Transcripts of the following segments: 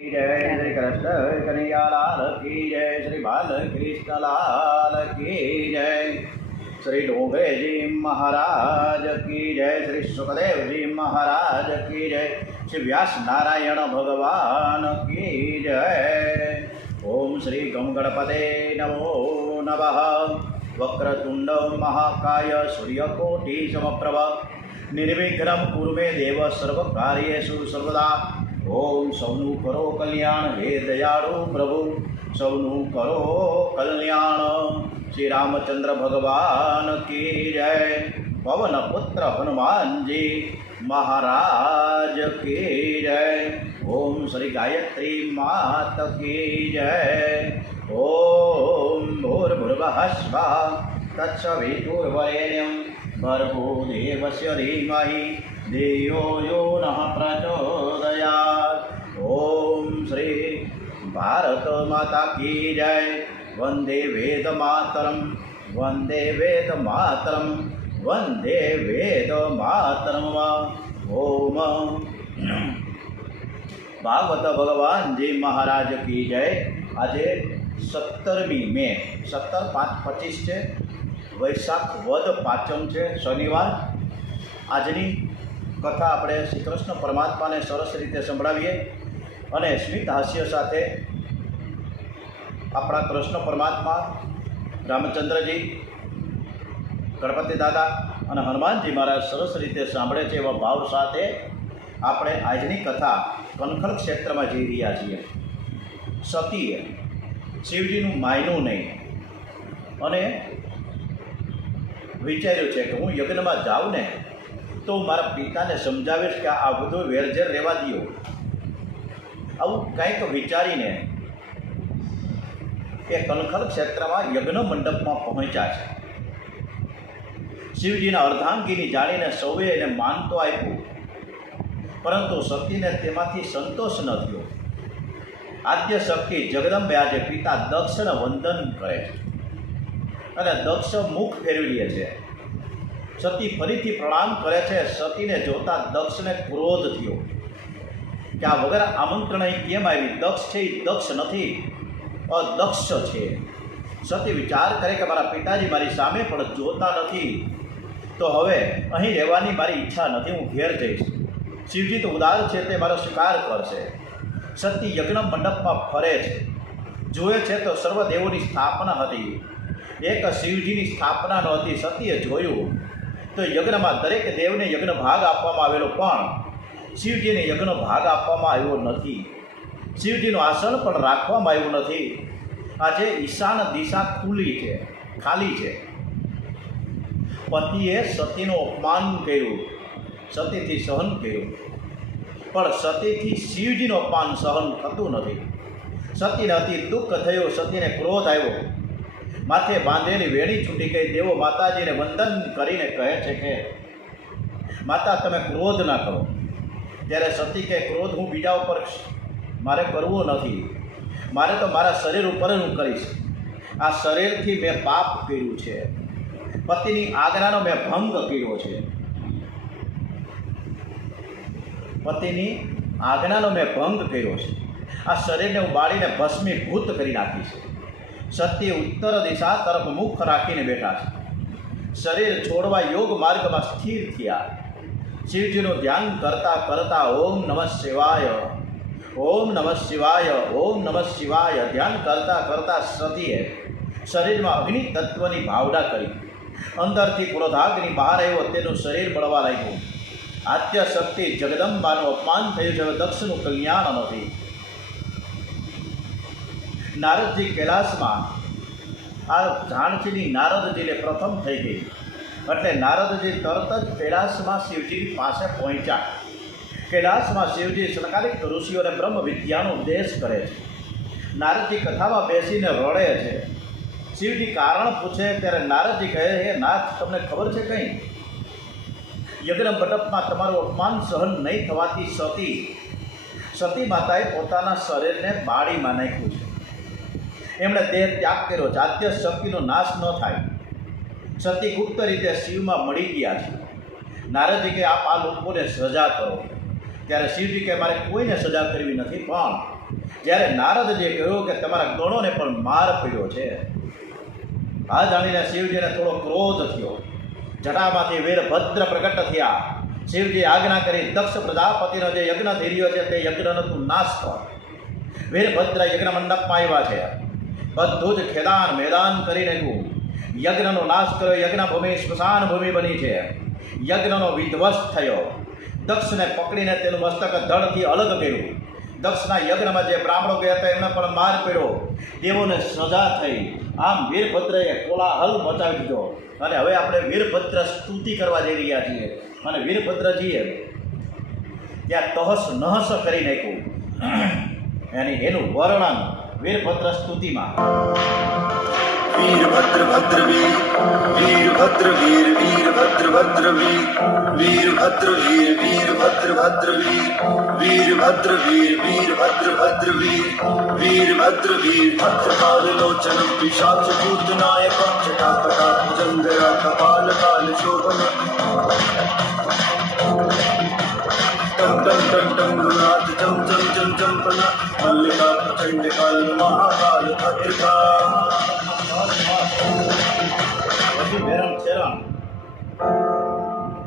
जय श्री कृष्ण कन्हैया लाल की जय, श्री बालकृष्ण लाल की जय, श्री डोंगरे जी महाराज की जय, श्री सुखदेव जी महाराज की जय, श्री व्यास नारायण भगवान की जय। ओम श्री गम गणपते नमो नमः। वक्रतुंड महाकाय सूर्यकोटि समप्रभ निर्विघ्नं कुरु मे देव सर्वकार्येषु सर्वदा। ओम सौनु करो कल्याण हे दयाळु प्रभु, सौनु करो कल्याण। श्री रामचंद्र भगवान की जय। पवन पुत्र हनुमान जी महाराज की जय। ओम श्री गायत्री मात की जय। ओम भूर्भुवः स्वः तत्सवितुर्वरेण्यं भर्गो देवस्य धीमहि धियो यो नः प्रचोदयात्। ओम श्री भारत माता की जय। वंदे वेद मातरम, वंदे वेद मातरम, वंदे वेद मातरम। ओम भागवत भगवान जी महाराज की जय। आज 17મી મે 17/5/25 છે, વૈશાખ વદ પાંચમ છે, શનિવાર। આજની કથા આપણે શ્રી કૃષ્ણ પરમાત્માને સરસ રીતે સંભળાવીએ અને સ્મિત હાસ્ય સાથે આપણા કૃષ્ણ પરમાત્મા, રામચંદ્રજી, ગણપતિ દાદા અને હનુમાનજી મહારાજ સરસ રીતે સાંભળે છે એવા ભાવ સાથે આપણે આજની કથા કનખલ ક્ષેત્રમાં જઈ રહ્યા છીએ। સતીએ શિવજીનું માયનું નહીં અને વિચાર્યું છે કે હું યજ્ઞમાં જાઉં ને તો મારા પિતાને સમજાવીશ કે આ બધું વેરઝેર રહેવા દો। આવું કંઈક વિચારીને એ કનખલ ક્ષેત્રમાં યજ્ઞ મંડપમાં પહોંચ્યા છે। શિવજીના અર્ધાંગીની જાણીને સૌએ એને માન તો આપ્યું, પરંતુ સતીને તેમાંથી સંતોષ ન થયો। આદ્ય શક્તિ જગદંબે આજે પિતા દક્ષને વંદન કરે છે અને દક્ષ મુખ ફેરવી લે છે। સતી ફરીથી પ્રણામ કરે છે। સતીને જોતા દક્ષને ક્રોધ થયો કે આ વગર આમંત્રણ અહીં કેમ આવી? દક્ષ છે એ દક્ષ નથી, અદક્ષ છે। સતી વિચાર કરે કે મારા પિતાજી મારી સામે પણ જોતા નથી, તો હવે અહીં રહેવાની મારી ઈચ્છા નથી, હું ઘેર જઈશ। શિવજી તો ઉદાર છે, તે મારો સ્વીકાર કરશે। સતી યજ્ઞ મંડપમાં ફરે છે, જુએ છે તો સર્વદેવોની સ્થાપના હતી, એક શિવજીની સ્થાપના નહોતી। સતીએ જોયું તો યજ્ઞમાં દરેક દેવને યજ્ઞ ભાગ આપવામાં આવેલો, પણ શિવજીને યજ્ઞ ભાગ આપવામાં આવ્યો નથી। શિવજીનું આસન પણ રાખવામાં આવ્યું નથી। આજે ઈશાન દિશા ખુલ્લી છે, ખાલી છે। પતિએ સતીનું અપમાન કર્યું, સતીથી સહન કર્યું, પણ સતીથી શિવજીનું અપમાન સહન થતું નથી। સતીને અતિ દુઃખ થયું, સતીને ક્રોધ આવ્યો, માથે બાંધેલી વેણી છૂટી ગઈ। દેવો માતાજીને વંદન કરીને કહે છે કે માતા તમે ક્રોધ ના કરો। ત્યારે સતી કહે ક્રોધ હું બીજા ઉપર મારે કરવો નથી, મારે તો મારા શરીર ઉપર હું કરીશ। આ શરીરથી મેં પાપ કર્યું છે, પતિની આજ્ઞાનો મેં ભંગ કર્યો છે, પતિની આજ્ઞાનો મેં ભંગ કર્યો છે। આ શરીરને હું બાળીને ભસ્મીભૂત કરી નાખીશ। સત્ય ઉત્તર દિશા તરફ મુખ રાખીને બેઠા છે, શરીર છોડવા યોગ માર્ગમાં સ્થિર થયા। શિવજીનું ધ્યાન કરતા કરતા ઓમ નમઃ શિવાય, ઓમ નમઃ શિવાય, ઓમ નમઃ શિવાય ધ્યાન કરતા કરતા સતીએ શરીરમાં અગ્નિ તત્વની ભાવના કરી। અંદરથી ક્રોધાગ્નિ બહાર આવ્યો, તેનું શરીર બળવા લાગ્યું। આદ્ય શક્તિ જગદંબાનું અપમાન થયું છે, દક્ષનું કલ્યાણ નથી। નારદજી કૈલાસમાં, આ જાણકીની નારદજીને પ્રથમ થઈ ગઈ એટલે નારદજી તરત જ કૈલાસમાં શિવજીની પાસે પહોંચ્યા। કૈલાસમાં શિવજી સનકાલિક ઋષિઓને બ્રહ્મ વિદ્યાનો ઉપદેશ કરે છે। નારદજી કથામાં બેસીને રડે છે। શિવજી કારણ પૂછે ત્યારે નારદજી કહે હે નાથ, તમને ખબર છે કંઈ? યજ્ઞ મંડપમાં તમારું અપમાન સહન નહીં થવાથી સતી માતાએ પોતાના શરીરને બાળીમાં નાખ્યું છે। એમણે દેહ ત્યાગ કર્યો છે, આદ્ય શક્તિનો નાશ ન થાય। સતી ગુપ્ત રીતે શિવમાં મળી ગયા છે। નારદજી કે આપ આ લોકોને સજા કરો। ત્યારે શિવજી કે મારે કોઈને સજા કરવી નથી, પણ જ્યારે નારદજીએ કહ્યું કે તમારા ગણોને પણ માર પડ્યો છે. આ જાણીને શિવજીને થોડો ક્રોધ થયો. જટામાંથી વીરભદ્ર પ્રગટ થયા. શિવજી આજ્ઞા કરી દક્ષ પ્રજાપતિનો જે યજ્ઞ થઈ રહ્યો છે તે યજ્ઞનો તું નાશ કર. વીરભદ્ર યજ્ઞ મંડપમાં આવ્યા છે. બધું જ ખેદાન મેદાન કરી નાખ્યું. યજ્ઞનો નાશ કર્યો. યજ્ઞ ભૂમિ સ્મશાન ભૂમિ બની છે. યજ્ઞનો વિધ્વંસ થયો. દક્ષને પકડીને તેનું મસ્તક ધડથી અલગ કર્યું. દક્ષના યજ્ઞમાં જે બ્રાહ્મણો ગયા હતા એમને પણ માર પડ્યો. દેવોને સજા થઈ. આમ વીરભદ્રએ કોલાહલ મચાવી દીધો. અને હવે આપણે વીરભદ્ર સ્તુતિ કરવા જઈ રહ્યા છીએ. અને વીરભદ્રજીએ ત્યાં તહસ નહસ કરી નાખ્યું. એનું વર્ણન વીરભદ્ર સ્તુતિમાં. वीरभद्र भद्र वीर वीरभद्र वीर वीरभद्र भद्र वीर वीरभद्र वीर वीरभद्र भद्र वीर वीरभद्र वीर वीरभद्र भद्र वीर वीरभद्र वीर भद्रकाल लोचन पिशाच भूतनायक जटापटा भुजंगरा कपाल काल शोभन टम टम टम टम गुरुनाथ जम जम जम जम पना मल्लिका प्रचंड काल महाकाल भद्रका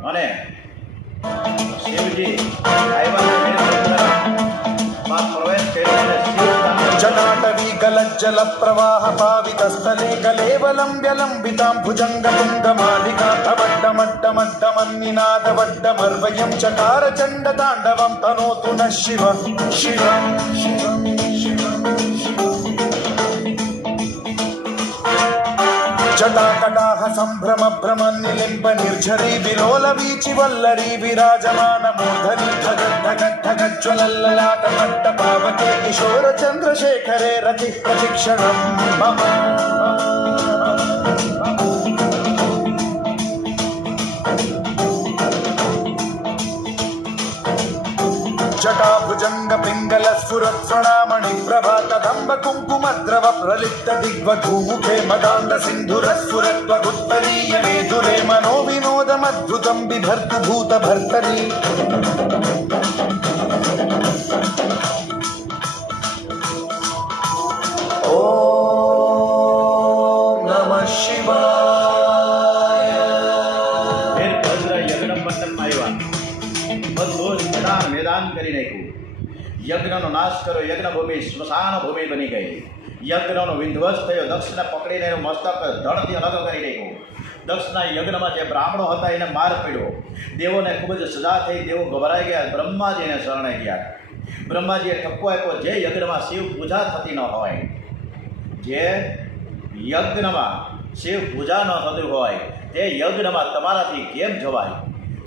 અને શિવજી जनाटवी गलज्जल प्रवाह पावित स्थले गलेवलम्ब्य लम्बितां भुजङ्गतुङ्गमालिका तवड्डमड्डमड्डमन्निनादवड्डमर्वयं चकार चण्डताण्डवं तनोतु नः शिव शिव जटाकटाह सम्भ्रम भ्रम निलिम्ब निर्झरी विलोल वीचि वल्लरी विराजमान मूर्धनि धगद्धगद्धगज्ज्वलल्ललाट पट्ट पावके किशोर चन्द्रशेखरे रति प्रतिक्षणं मम जटाभुजंग पिंगल स्फुरत्स्वणामणि प्रभातदम्ब कुङ्कुमद्रव प्रलिप्त दिग्वधूमुखे मदान्ध सिन्धुर स्फुरत्वगुत्तरीय मेधुरे मनो विनोदमद्भुतं बिभर्तु भूतभर्तरि ओम नमः शिवाय. વીરભદ્ર યજ્ઞ મંડપમાં આવ્યા. બધું જ મેદાન કરી નાખ્યું. યજ્ઞનો નાશ કર્યો. યજ્ઞ ભૂમિ સ્મશાન ભૂમિ બની ગઈ. યજ્ઞનો વિધ્વંસ થયો. દક્ષને પકડીને એનું મસ્તક ધડથી અલગ કરી નાખ્યું. દક્ષના યજ્ઞમાં જે બ્રાહ્મણો હતા એને માર પડ્યો. દેવોને ખૂબ જ સજા થઈ. દેવો ગભરાઈ ગયા. બ્રહ્માજીને શરણે ગયા. બ્રહ્માજીએ ઠપકો આપ્યો, જે યજ્ઞમાં શિવ પૂજા થતી ન હોય, જે યજ્ઞમાં શિવ પૂજા ન થતી હોય તે યજ્ઞમાં તમારાથી કેમ જવાય?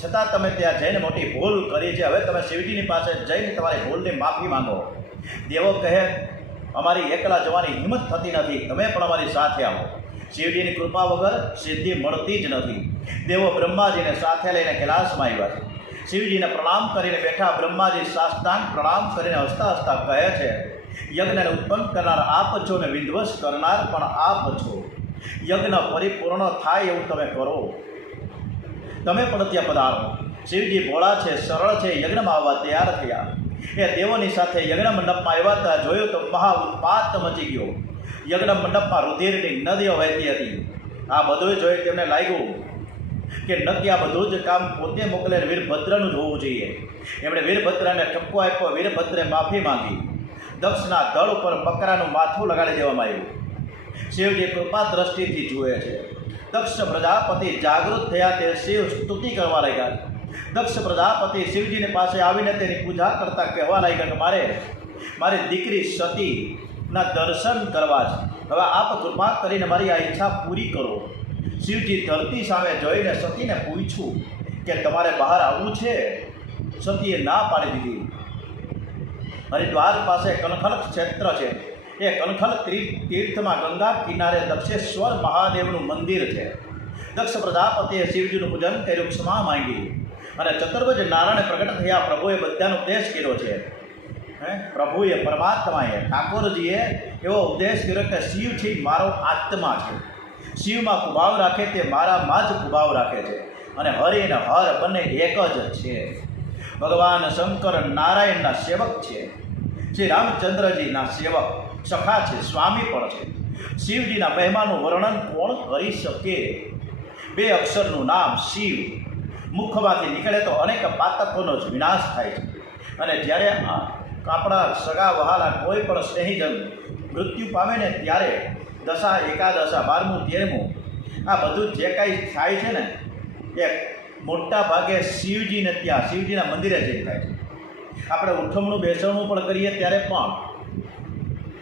છતાં તમે ત્યાં જઈને મોટી ભૂલ કરી છે. હવે તમે શિવજીની પાસે જઈને તમારી ભૂલની માફી માંગો. દેવો કહે, અમારી એકલા જવાની હિંમત થતી નથી, તમે પણ અમારી સાથે આવો. શિવજીની કૃપા વગર સિદ્ધિ મળતી જ નથી. દેવો બ્રહ્માજીને સાથે લઈને કૈલાસમાં આવ્યા છે. શિવજીને પ્રણામ કરીને બેઠા. બ્રહ્માજી સાષ્ટાંગ પ્રણામ કરીને હસતા હસતા કહે છે, યજ્ઞને ઉત્પન્ન કરનાર આપ છો ને વિધ્વંસ કરનાર પણ આપ છો. યજ્ઞ પરિપૂર્ણ થાય એવું તમે કરો. તમે પણ ત્યાં પધારો. શિવજી ભોળા છે, સરળ છે. યજ્ઞમાં આવવા તૈયાર થયા. એ દેવોની સાથે યજ્ઞ મંડપમાં આવ્યા હતા. જોયું તો મહા ઉત્પાત મચી ગયો. યજ્ઞ મંડપમાં રુધિરની નદીઓ વહેતી હતી. આ બધું જોઈ તેમને લાગ્યું કે નક્કી આ બધું જ કામ પોતે મોકલે વીરભદ્રનું જ હોવું જોઈએ. એમણે વીરભદ્રને ઠપકો આપ્યો. વીરભદ્રે માફી માંગી. દક્ષના દળ ઉપર બકરાનું માથું લગાડી દેવામાં આવ્યું. શિવજી કૃપા દ્રષ્ટિથી જુએ છે. દક્ષ પ્રજાપતિ જાગૃત થયા. તે શિવ સ્તુતિ કરવા લાગ્યા. દક્ષ પ્રજાપતિ શિવજીની પાસે આવીને તેની પૂજા કરતા કહેવા લાગ્યા કે મારી દીકરી સતીના દર્શન કરવા છે. હવે આપ કૃપા કરીને મારી આ ઈચ્છા પૂરી કરો. શિવજી ધરતી સામે જોઈને સતીને પૂછ્યું કે તમારે બહાર આવવું છે? સતીએ ના પાડી દીધી. હરિદ્વાર પાસે કનખલ ક્ષેત્ર છે. એ કનખલ તીર્થમાં ગંગા કિનારે દક્ષેશ્વર મહાદેવનું મંદિર છે. દક્ષ પ્રજાપતિએ શિવજીનું પૂજન કર્યું, ક્ષમા માંગી અને ચતુર્ભુજ નારાયણ પ્રગટ થયા. પ્રભુએ બધાનો ઉપદેશ કર્યો છે. પ્રભુએ, પરમાત્માએ, ઠાકોરજીએ એવો ઉપદેશ કર્યો કે શિવ છે મારો આત્મા છે. શિવમાં કુભાવ રાખે તે મારામાં જ કુભાવ રાખે છે. અને હરિ અને હર બંને એક જ છે. ભગવાન શંકર નારાયણના સેવક છે. શ્રી રામચંદ્રજીના સેવક સખા છે, સ્વામી પણ છે. શિવજીના મહિમાનું વર્ણન કોણ કરી શકે? 2 અક્ષરનું નામ શિવ મુખમાંથી નીકળે તો અનેક પાતકોનો જ વિનાશ થાય છે. અને જ્યારે આપણા સગા વહાલા કોઈ પણ સ્નેહીજન મૃત્યુ પામે ને ત્યારે દશા, એકાદશા, 12મું, 13મું આ બધું જે કાંઈ થાય છે ને એ મોટા ભાગે શિવજીને ત્યાં શિવજીના મંદિરે જઈ થાય છે. આપણે ઉઠમણું બેસણું પણ કરીએ ત્યારે પણ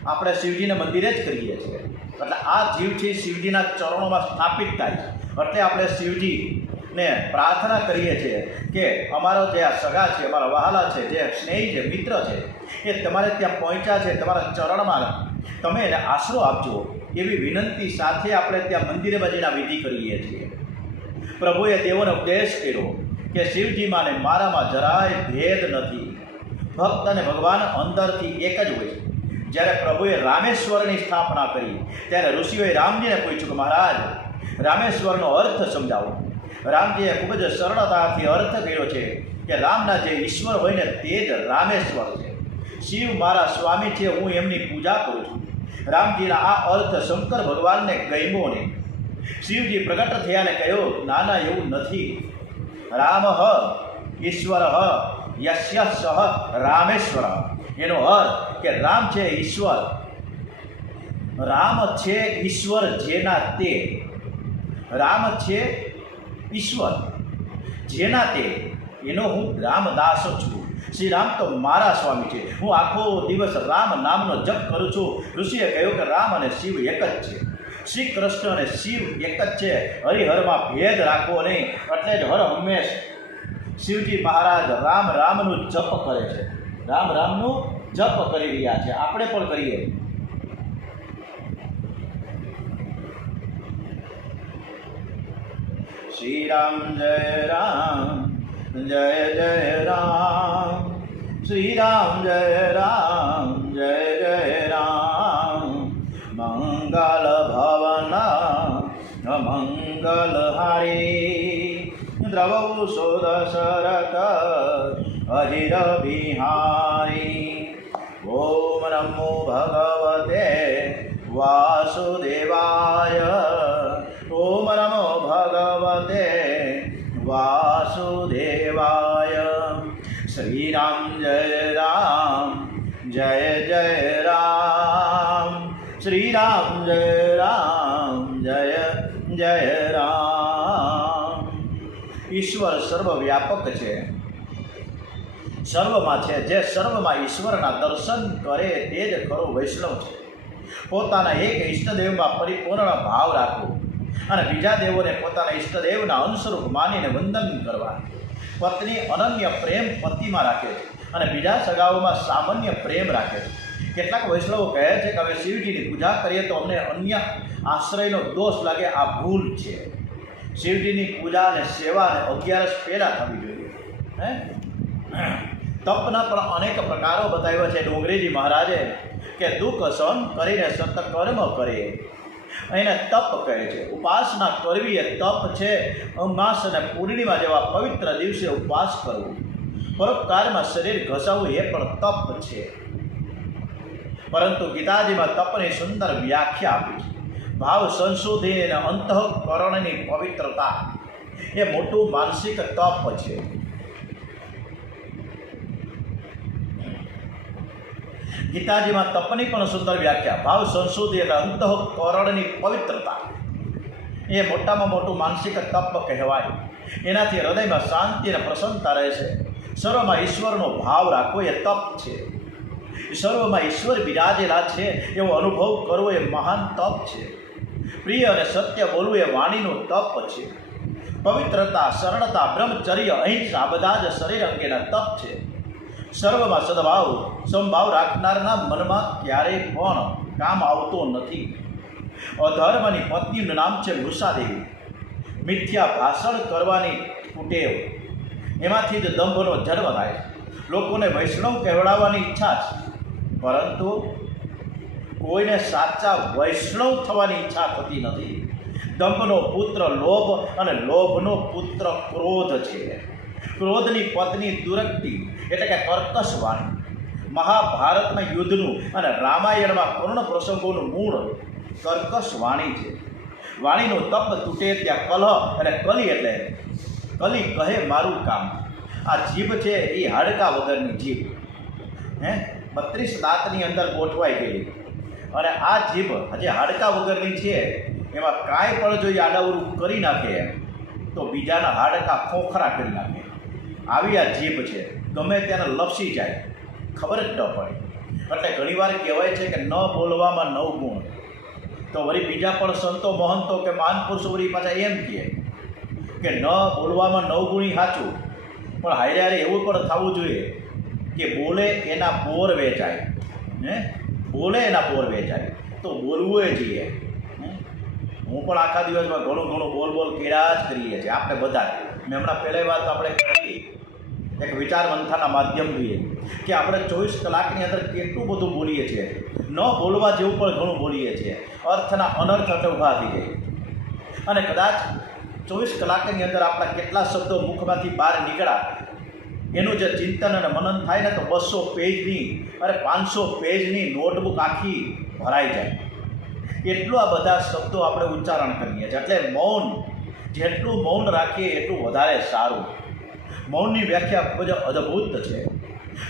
આપણે શિવજીના મંદિરે જ કરીએ છીએ. એટલે આ જીવ છે શિવજીના ચરણોમાં સ્થાપિત થાય છે. એટલે આપણે શિવજીને પ્રાર્થના કરીએ છીએ કે અમારો જે આ સગા છે, અમારા વહાલા છે, જે સ્નેહી છે, મિત્ર છે, એ તમારે ત્યાં પહોંચ્યા છે, તમારા ચરણમાં તમે એને આશરો આપજો એવી વિનંતી સાથે આપણે ત્યાં મંદિરે જઈને વિધિ કરીએ છીએ. પ્રભુએ તેઓને ઉપદેશ કર્યો કે શિવજીમાં ને મારામાં જરાય ભેદ નથી. ભક્ત અને ભગવાન અંદરથી એક જ હોય છે. જ્યારે પ્રભુએ રામેશ્વરની સ્થાપના કરી ત્યારે ઋષિઓએ રામજીને પૂછ્યું કે મહારાજ, રામેશ્વરનો અર્થ સમજાવો. રામજીએ ખૂબ જ સરળતાથી અર્થ કર્યો છે કે રામના જે ઈશ્વર હોય ને તે જ રામેશ્વર છે. શિવ મારા સ્વામી છે, હું એમની પૂજા કરું છું. રામજીના આ અર્થ શંકર ભગવાનને ગમ્યો નહીં. શિવજી પ્રગટ થયા ને કહ્યું, ના ના, એવું નથી. રામ ઈશ્વર યસ્ય સહ રામેશ્વર. એનો અર્થ કે રામ છે ઈશ્વર, રામ છે ઈશ્વર જેના તે. રામ છે ઈશ્વર જેના તે, એનો હું રામદાસ છું. શ્રી રામ તો મારા સ્વામી છે. હું આખો દિવસ રામ નામનો જપ કરું છું. ઋષિએ કહ્યું કે રામ અને શિવ એક જ છે. શ્રી કૃષ્ણ અને શિવ એક જ છે. હરિહરમાં ભેદ રાખવો નહીં. એટલે જ હર હંમેશ શિવજી મહારાજ રામ રામનું જપ કરે છે. રામ રામનું જપ કરી રહ્યા છે. આપણે પણ કરીએ. શ્રી રામ જય રામ, જય જય રામ. શ્રી રામ જય રામ, જય જય રામ. મંગલ ભવન મંગલ હારી, દ્રવૌ સોદશરથ અહિર બિહારી. ઓમ નમો ભગવતે વાસુદેવાય. ઓમ નમો ભગવતે વાસુદેવાય. શ્રી રામ જય રામ, જય જય રામ. શ્રી રામ જય રામ, જય જય રામ. ઈશ્વર સર્વવ્યાપક છે, સર્વમાં છે. જે સર્વમાં ઈશ્વરના દર્શન કરે તે જ ખરો વૈષ્ણવ છે. પોતાના એક ઈષ્ટદેવમાં પરિપૂર્ણ ભાવ રાખવો અને બીજા દેવોને પોતાના ઈષ્ટદેવના અંશરૂપ માનીને વંદન કરવા. પત્ની અનન્ય પ્રેમ પતિમાં રાખે છે અને બીજા સગાઓમાં સામાન્ય પ્રેમ રાખે છે. કેટલાક વૈષ્ણવો કહે છે કે હવે શિવજીની પૂજા કરીએ તો અમને અન્ય આશ્રયનો દોષ લાગે. આ ભૂલ છે. શિવજીની પૂજા અને સેવા અને 11 પહેલાં થવી જોઈએ. તપના પણ અનેક પ્રકારો બતાવ્યા છે ડોંગરેજી મહારાજે કે દુઃખ સહન કરીને સતકર્મ કરે એને તપ કહે છે. ઉપાસના કરવી એ તપ છે. અમાસ અને પૂર્ણિમા જેવા પવિત્ર દિવસે ઉપવાસ કરવો, પરોપકારમાં શરીર ઘસાવવું એ પણ તપ છે. પરંતુ ગીતાજીમાં તપની સુંદર વ્યાખ્યા આપી છે. ભાવ સંશોધન અને અંતઃકરણની પવિત્રતા એ મોટું માનસિક તપ છે. ગીતાજીમાં તપની પણ સુંદર વ્યાખ્યા. ભાવ સંશોધન અને અંતઃકરણની પવિત્રતા એ મોટામાં મોટું માનસિક તપ કહેવાય. એનાથી હૃદયમાં શાંતિ અને પ્રસન્નતા રહે છે. સર્વમાં ઈશ્વરનો ભાવ રાખવો એ તપ છે. સર્વમાં ઈશ્વર બિરાજેલા છે એવો અનુભવ કરવો એ મહાન તપ છે. પ્રિય અને સત્ય બોલવું એ વાણીનું તપ છે. પવિત્રતા, સરળતા, બ્રહ્મચર્ય, અહિંસા બધા જ શરીર અંગેના તપ છે. સર્વમાં સદભાવ સમભાવ રાખનારના મનમાં ક્યારેય પણ કામ આવતો નથી. અધર્મની પત્નીનું નામ છે મૃષાદેવી. મિથ્યા ભાષણ કરવાની કુટેવ, એમાંથી જ દંભનો જન્મ થાય. લોકોને વૈષ્ણવ કહેવડાવવાની ઈચ્છા છે, પરંતુ કોઈને સાચા વૈષ્ણવ થવાની ઈચ્છા થતી નથી. દંભનો પુત્ર લોભ અને લોભનો પુત્ર ક્રોધ છે. ક્રોધની પત્ની દુરક્તિ એટલે કે કર્કશ વાણી. મહાભારતમાં યુદ્ધનું અને રામાયણમાં કરુણ પ્રસંગોનું મૂળ કર્કશ વાણી છે. વાણીનું તપ તૂટે ત્યાં કલહ અને કલી એટલે કલી કહે મારું કામ. આ જીભ છે એ હાડકા વગરની જીભ, 32 દાંતની અંદર ગોઠવાઈ ગયેલી, અને આ જીભ જે હાડકા વગરની છે એમાં કાંઈ પણ જો એ આડાવરું કરી નાખે તો બીજાના હાડકા ખોખરા કરી નાખે. આવી આ જીભ છે, ગમે ત્યારે લપસી જાય, ખબર જ ન પડે. એટલે ઘણીવાર કહેવાય છે કે ન બોલવામાં 9 ગુણ. તો વળી બીજા પણ સંતો મહંતો કે મહાનપુરુષો વળી પાછા એમ કહે કે ન બોલવામાં 9 ગુણી સાચું, પણ હારે હારે એવું પણ થવું જોઈએ કે બોલે એના બોર વેચાય, બોલે એના બોર વેચાય. તો બોલવું એ જોઈએ. હું પણ આખા દિવસમાં ઘણું બોલ કર્યા જ કરીએ છીએ આપણે બધા. મેં હમણાં પહેલી વાત આપણે કરી એક વિચાર મંથનના માધ્યમથી કે આપણે 24 કલાકની અંદર કેટલું બધું બોલીએ છીએ. ન બોલવા જેવું પણ ઘણું બોલીએ છીએ. અર્થના અનર્થ એટલે ઊભા થઈ જાય. અને કદાચ 24 કલાકની અંદર આપણા કેટલા શબ્દો મુખમાંથી બહાર નીકળ્યા એનું જે ચિંતન અને મનન થાય ને તો 200 પેજની અને 500 પેજની નોટબુક આખી ભરાઈ જાય. એટલું આ બધા શબ્દો આપણે ઉચ્ચારણ કરીએ છીએ. એટલે મૌન, જેટલું મૌન રાખીએ એટલું વધારે સારું. મૌનની વ્યાખ્યા ખૂબ જ અદ્ભુત છે.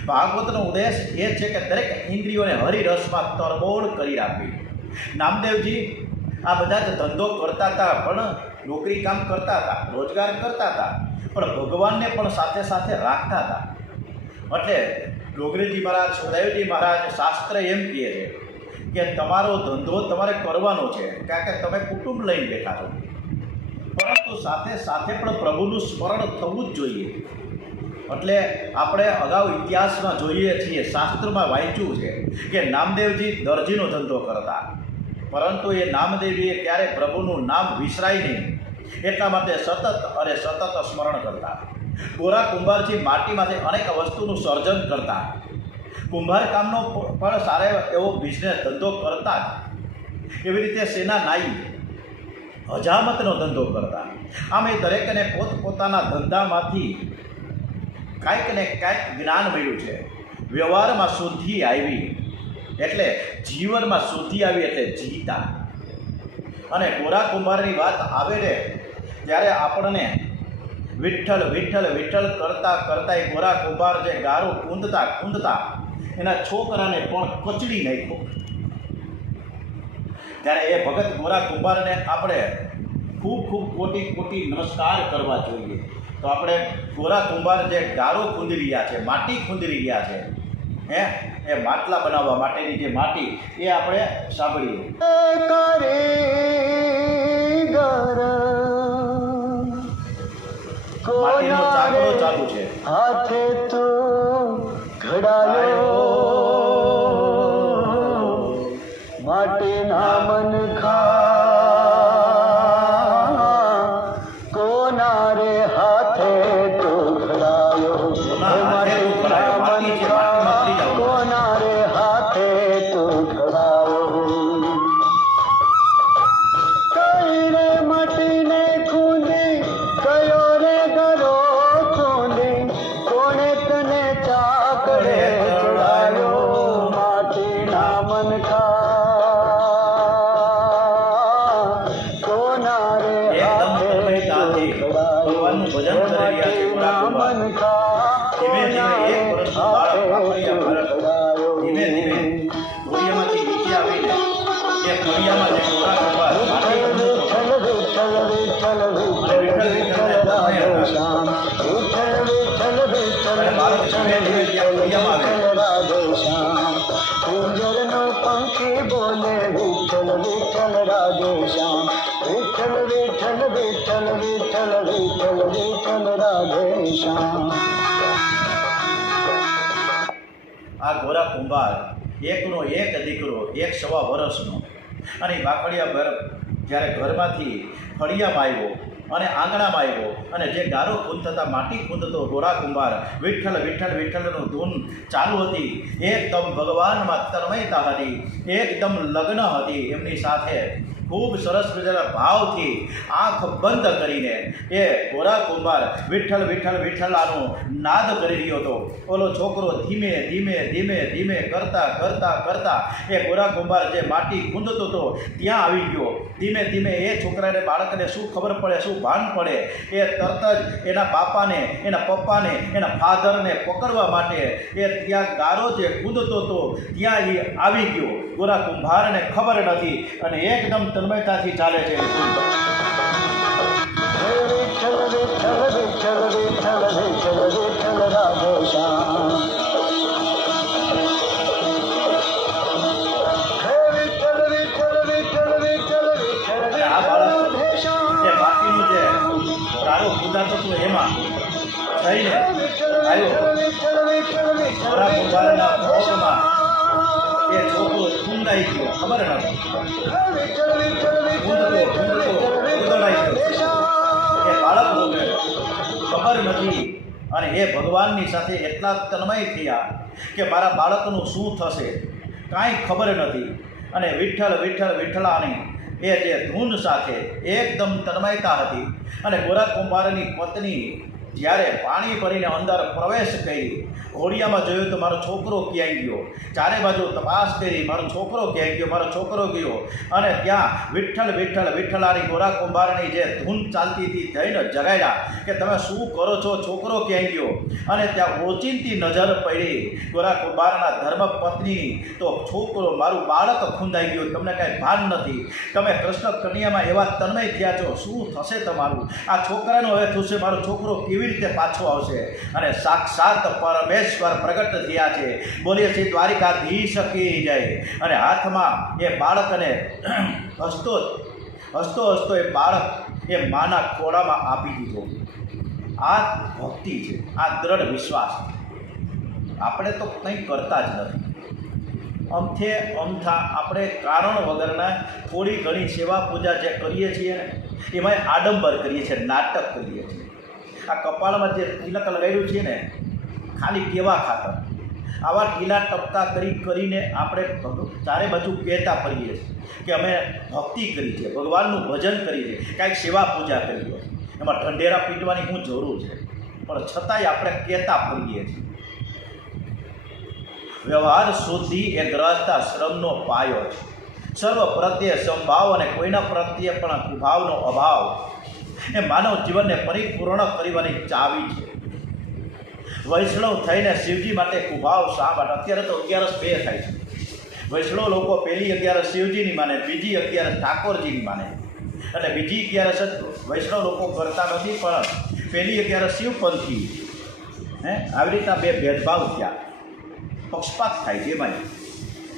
ભાગવતનો ઉદ્દેશ એ છે કે દરેક ઇન્દ્રિયોને હરિરસમાં તરબોળ કરી રાખવી. નામદેવજી આ બધા જ ધંધો કરતા હતા, પણ નોકરી કામ કરતા હતા, રોજગાર કરતા હતા, પણ ભગવાનને પણ સાથે સાથે રાખતા હતા. એટલે ડોગરીજી મહારાજ, સુખદેવજી મહારાજ શાસ્ત્ર એમ કહે છે કે તમારો ધંધો તમારે કરવાનો છે, કારણ કે તમે કુટુંબ લઈને બેઠા છો, પરંતુ સાથે સાથે પણ પ્રભુનું સ્મરણ થવું જ જોઈએ. એટલે આપણે અગાઉ ઇતિહાસમાં જોઈએ છીએ, શાસ્ત્રમાં વાંચ્યું છે કે નામદેવજી દરજીનો ધંધો કરતા, પરંતુ એ નામદેવજીએ ક્યારે પ્રભુનું નામ વિસરાય નહીં એટલા માટે સતત સ્મરણ કરતા. ગોરા કુંભારજી માટીમાંથી અનેક વસ્તુનું સર્જન કરતા, કુંભાર કામનો પણ સારો એવો બિઝનેસ ધંધો કરતા. એવી રીતે સેના નાઈ હજામતનો ધંધો કરતા. આમ એ દરેકને પોતપોતાના ધંધામાંથી કાંઈક ને કાંઈક જ્ઞાન મળ્યું છે. વ્યવહારમાં શુદ્ધિ આવી એટલે જીવનમાં શુદ્ધિ આવી એટલે જીતા. અને ગોરા કુંભારની વાત આવે ને ત્યારે આપણને વિઠ્ઠલ વિઠ્ઠલ વિઠ્ઠલ કરતા કરતા એ ગોરા કુંભાર જે ગારો કૂંદતા એના છોકરાને પણ કચડી નાખ્યો. ત્યારે એ ભગત ગોરા કુંભારને આપણે ખૂબ કોટી નમસ્કાર કરવા જોઈએ. તો આપણે ગોરા કુંભાર જે ગારો ખૂંદી રહ્યા છે, માટી ખૂંદી રહ્યા છે, એ માટલા બનાવવા માટેની જે માટી એ આપણે સાંભળીએ. માટીનો ચાકડો ચાલુ છે. હાથે તો ઘડાયો માટીના મનખા, કોના રે હાથે તો ઘડાયો માટીના મનખા, કોના રે હાથે તો ઘડાયો. કઈ રે માટીને ખૂંદી, કયો રે ગરો ખૂંદી, કોણે તને ચાકડે ચડાયો માટીના મનખા, કોના રે હાથે તો ઘડાયો માટીના મનખા, કોના રે હાથે તો ઘડાયો. ધીમે ધીમે ઘોડિયામાંથી નીચે આવીને એ ઘોડિયામાં જે ગોરા કુંભાર માટી વિઠ્ઠલ વિઠ્ઠલ વિઠ્ઠલ વિઠ્ઠલ વિઠ્ઠલ રાધે શ્યામ, વિઠ્ઠલ વિઠ્ઠલ વિઠ્ઠલ વિઠ્ઠલ રાધે શ્યામ, કુંજરનો પંખી બોલે વિઠ્ઠલ વિઠ્ઠલ રાધે શ્યામ, વિઠ્ઠલ વિઠ્ઠલ વિઠ્ઠલ વિઠ્ઠલ વિઠ્ઠલ વિઠ્ઠલ રાધે શ્યામ. આ ગોરા કુંભાર એકનો એક દીકરો, 1.25 વર્ષનો, અને બાકડિયા જ્યારે ઘરમાંથી ફળિયામાં આવ્યો અને આંગણામાં આવ્યો અને જે ગારો ખૂંદતા માટી ખૂંદતો ગોરા કુંભાર વિઠ્ઠલ વિઠ્ઠલ વિઠ્ઠલનું ધૂન ચાલુ હતી. એકદમ ભગવાનમાં તન્મયતા હતી, એકદમ લગ્ન હતી એમની સાથે. ખૂબ સરસ મજાના ભાવથી આંખ બંધ કરીને એ ગોરા કુંભાર વિઠ્ઠલ વિઠ્ઠલ વિઠ્ઠલાનું નાદ કરી રહ્યો હતો. ઓલો છોકરો ધીમે ધીમે ધીમે ધીમે કરતા કરતા કરતા એ ગોરા કુંભાર જે માટી ખૂંદતો હતો ત્યાં આવી ગયો. ધીમે ધીમે એ છોકરાને બાળકને શું ખબર પડે, શું ભાન પડે, એ તરત જ એના બાપાને, એના પપ્પાને, એના ફાધરને પકડવા માટે એ ત્યાં ગારો જે કૂદતો હતો ત્યાં એ આવી ગયો. ગોરા કુંભારને ખબર નથી અને એકદમ તન્મયતાથી ચાલે છે. આ બાળક એ માટીનું જે ગારો કૂદાતો હતો એમાં થઈને આવ્યો. ગોરા કુંભારના પગમાં એ છોકરો કુંદાઈ ગયો, ખબર નથી કુંદડાઈ ગયો. એ બાળક ખબર નથી અને એ ભગવાનની સાથે એટલા તન્મય થયા કે મારા બાળકનું શું થશે કાંઈ ખબર નથી. અને વિઠ્ઠલ વિઠ્ઠલ વિઠ્ઠલાની એ જે ધૂન સાથે એકદમ તન્મયતા હતી. અને ગોરા કુંભારની પત્ની જ્યારે પાણી ભરીને અંદર પ્રવેશ કરી, ઘોડિયામાં જોયું તો મારો છોકરો ક્યાંય ગયો. ચારે બાજુ તપાસ કરી, મારો છોકરો ક્યાંય ગયો, મારો છોકરો ગયો. અને ત્યાં વિઠ્ઠલ વિઠ્ઠલ વિઠ્ઠલાની ગોરા કુંભારની જે ધૂન ચાલતી હતી જઈને જગાડ્યા કે તમે શું કરો છો, છોકરો ક્યાંય ગયો. અને ત્યાં ઓચિંતી નજર પડી ગોરા કુંભારના ધર્મપત્ની, તો છોકરો મારું બાળક ખૂંદાઈ ગયું, તમને કાંઈ ભાન નથી, તમે કૃષ્ણ કન્યામાં એવા તન્મય થયા છો, શું થશે તમારું, આ છોકરાનું હવે થશે, મારો છોકરો કેવી રીતે પાછો આવશે. અને સાક્ષાત પરમેશ્વર પ્રગટ થયા છે. બોલીએ છીએ દ્વારિકાધીશ કી જય. અને હાથમાં એ બાળકને હસતો હસતો હસતો એ બાળક એ માના ખોળામાં આપી દીધો. આ ભક્તિ છે, આ દ્રઢ વિશ્વાસ. આપણે તો કંઈ કરતા જ નથી. અમથે અમથા આપણે કારણ વગરના થોડી ઘણી સેવા પૂજા જે કરીએ છીએ ને એમાં આડંબર કરીએ છીએ, નાટક કરીએ છીએ. આ કપાળમાં જે તિલક લગાડ્યું છે ને ખાલી કેવા ખાતર, આવા ટીલા ટપકા કરીને આપણે ચારે બાજુ કહેતા ફરીએ છીએ કે અમે ભક્તિ કરી છે, ભગવાનનું ભજન કરીએ છીએ, કાંઈક સેવા પૂજા કરીએ. એમાં ઢંઢેરા પીટવાની શું જરૂર છે? પણ છતાંય આપણે કહેતા ફરીએ છીએ. વ્યવહાર શુદ્ધિ એ ગ્રહસ્થા શ્રમનો પાયો છે. સર્વ પ્રત્યે સંભાવ અને કોઈના પ્રત્યે પણ કુભાવનો અભાવ એ માનવ જીવનને પરિપૂર્ણ કરવાની ચાવી છે. વૈષ્ણવ થઈને શિવજી માટે કુભાવ શા માટે? અત્યારે તો 11 બે થાય છે. વૈષ્ણવ લોકો પહેલી 11 શિવજીની માને, બીજી 11 ઠાકોરજીની માને. અને બીજી 11 જ વૈષ્ણવ લોકો કરતા નથી, પણ પહેલી 11 શિવપંથી. આવી રીતના બે ભેદભાવ થયા, પક્ષપાત થાય છે. એમાં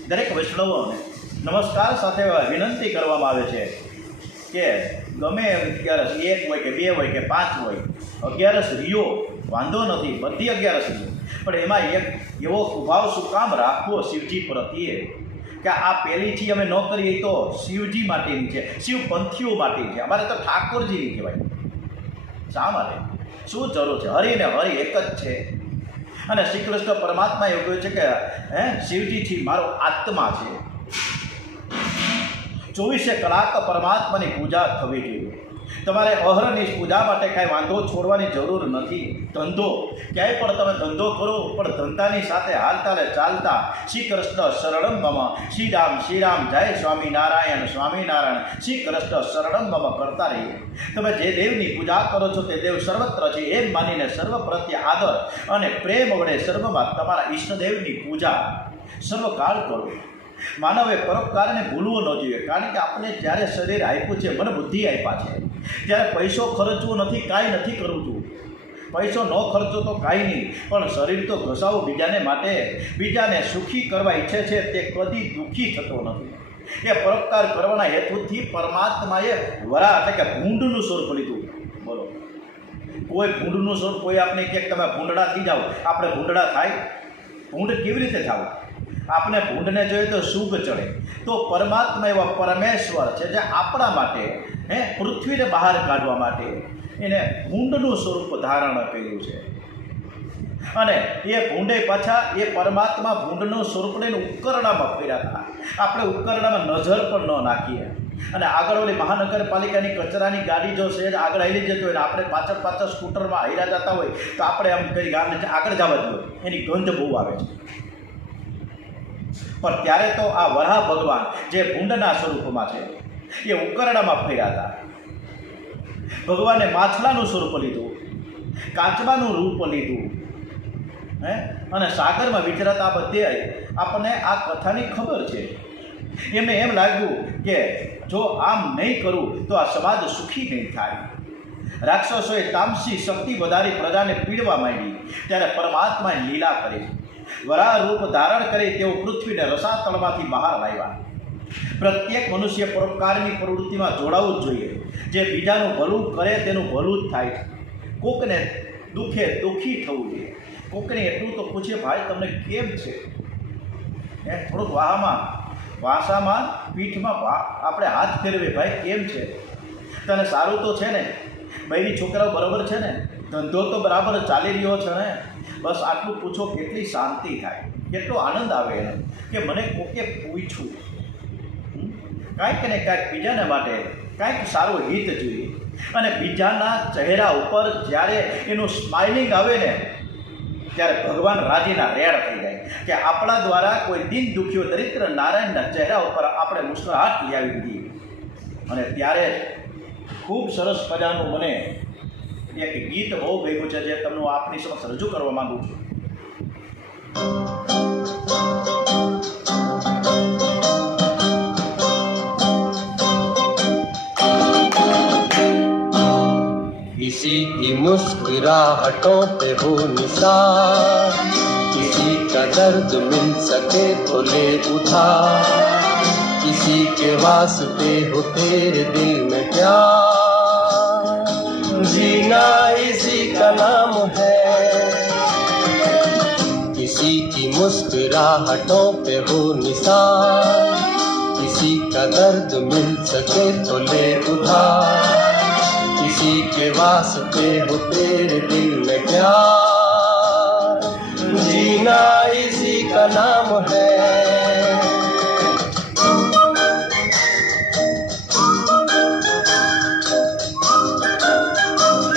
દરેક વૈષ્ણવોને નમસ્કાર સાથે વિનંતી કરવામાં આવે છે કે ગમે 11 એક હોય કે બે હોય કે 5 હોય, 11 રીયો વાંધો નથી, બધી 11 રીયો, પણ એમાં એક એવો કુભાવ શું કામ રાખવો શિવજી પ્રત્યે કે આ પહેલીથી અમે ન કરીએ તો શિવજી માટેની છે, શિવપંથીઓ માટેની છે, અમારે તો ઠાકોરજીની કહેવાય. શા માટે? શું જરૂર છે? હરિને હરિ એક જ છે. અને શ્રી કૃષ્ણ પરમાત્મા એવું કહ્યું છે કે શિવજીથી મારો આત્મા છે. 24 કલાક પરમાત્માની પૂજા થવી જોઈએ. તમારે અહરની પૂજા માટે કાંઈ વાંધો છોડવાની જરૂર નથી. ધંધો ક્યાંય પણ તમે ધંધો કરો, પણ ધંધાની સાથે હાલતા ને ચાલતા શ્રી કૃષ્ણ શરણમ મમ, શ્રી રામ જય સ્વામિનારાયણ સ્વામિનારાયણ, શ્રી કૃષ્ણ શરણમ મમ કરતા રહીએ. તમે જે દેવની પૂજા કરો છો તે દેવ સર્વત્ર છે એમ માનીને સર્વ પ્રત્યે આદર અને પ્રેમ વડે સર્વમાં તમારા ઈષ્ટદેવની પૂજા સર્વકાળ કરો. માનવે પરોપકારને ભૂલવું ન જોઈએ, કારણ કે આપણે જ્યારે શરીર આપ્યું છે, મને બુદ્ધિ આપ્યા છે, ત્યારે પૈસો ખર્ચવો નથી, કાંઈ નથી કરવું જોઈએ. પૈસો ન ખર્ચો તો કાંઈ નહીં, પણ શરીર તો ઘસાવું બીજાને માટે, બીજાને સુખી કરવા ઈચ્છે છે તે કદી દુઃખી થતો નથી. એ પરોપકાર કરવાના હેતુથી પરમાત્માએ વરા એટલે કે ભૂંડનું સ્વરૂપ લીધું. બોલો, કોઈ ભૂંડનું સ્વરૂપ, કોઈ આપણે કહે તમે ભૂંડડા થઈ જાઓ, આપણે ભૂંડડા થાય? ભૂંડ કેવી રીતે થાવ? આપણે ભૂંડને જોઈએ તો શુભ ચડે. તો પરમાત્મા એવા પરમેશ્વર છે જે આપણા માટે પૃથ્વીને બહાર કાઢવા માટે એને ભૂંડનું સ્વરૂપ ધારણ કર્યું છે. અને એ ભૂંડે પાછા એ પરમાત્મા ભૂંડનું સ્વરૂપ લઈને ઉકરડામાં ફર્યા હતા. આપણે ઉકરડામાં નજર પણ ન નાખીએ. અને આગળ ઓલી મહાનગરપાલિકાની કચરાની ગાડી જો છે આગળ હાલી જતી હોય ને આપણે પાછળ સ્કૂટરમાં હાઈરા જતા હોય તો આપણે આમ કરી ગામને આગળ જવા જોઈએ, એની ગંધ બહુ આવે છે. પણ ત્યારે તો આ વરાહ ભગવાન જે ભૂંડના સ્વરૂપમાં છે એ ઉકરડામાં ફર્યા હતા. ભગવાને માછલાનું સ્વરૂપ લીધું, કાચબાનું રૂપ લીધું, અને સાગરમાં વિચરતા બધે આપણને આ કથાની ખબર છે. એમને એમ લાગ્યું કે જો આમ નહીં કરું તો આ સમાજ સુખી નહીં થાય. રાક્ષસોએ તામસી શક્તિ વધારી પ્રજાને પીડવા માંડી. ત્યારે પરમાત્માએ લીલા કરી, વરાહ રૂપ ધારણ કરી તેઓ પૃથ્વીને રસાતળમાંથી બહાર લાવ્યા. પ્રત્યેક મનુષ્ય પરોપકારની પ્રવૃત્તિમાં જોડાવું જ જોઈએ. જે બીજાનું ભલું કરે તેનું ભલું જ થાય છે. કોકને દુઃખે દુઃખી થવું જોઈએ. કોકને એટલું તો પૂછે, ભાઈ તમને કેમ છે? થોડુંક વાસામાં પીઠમાં આપણે હાથ ફેરવે, ભાઈ કેમ છે? તને સારું તો છે ને? બૈરી છોકરાઓ બરાબર છે ને? ધંધો તો બરાબર ચાલી રહ્યો છે ને? બસ આટલું પૂછો, કેટલી શાંતિ થાય, કેટલો આનંદ આવે એને કે મને કોકે પૂછ્યું. કાંઈક ને કાંઈક બીજાના માટે કાંઈક સારું હિત જોઈએ. અને બીજાના ચહેરા ઉપર જ્યારે એનું સ્માઇલિંગ આવે ને ત્યારે ભગવાન રાજીના રેડ થઈ જાય કે આપણા દ્વારા કોઈ દિન દુખ્યો દરિદ્ર નારાયણના ચહેરા ઉપર આપણે મુસ્કરાહટ લઈ આવી દીધી. અને ત્યારે ખૂબ સરસ મજાનું મને એક ગીત બહુ ભેગું છે જે તમને આપની સમક્ષ રજૂ કરવા માગું છું. किसी की मुस्कुराहटों पे हो निसार, किसी का दर्द मिल सके तो ले उधार, किसी के वास्ते हो तेरे दिल में प्यार, जीना इसी का नाम है. किसी की मुस्कुराहटों पे हो निसार, किसी का दर्द मिल सके तो ले उधार, किसी के वास्ते हो तेरे दिल में प्यार, जीना इसी का नाम है.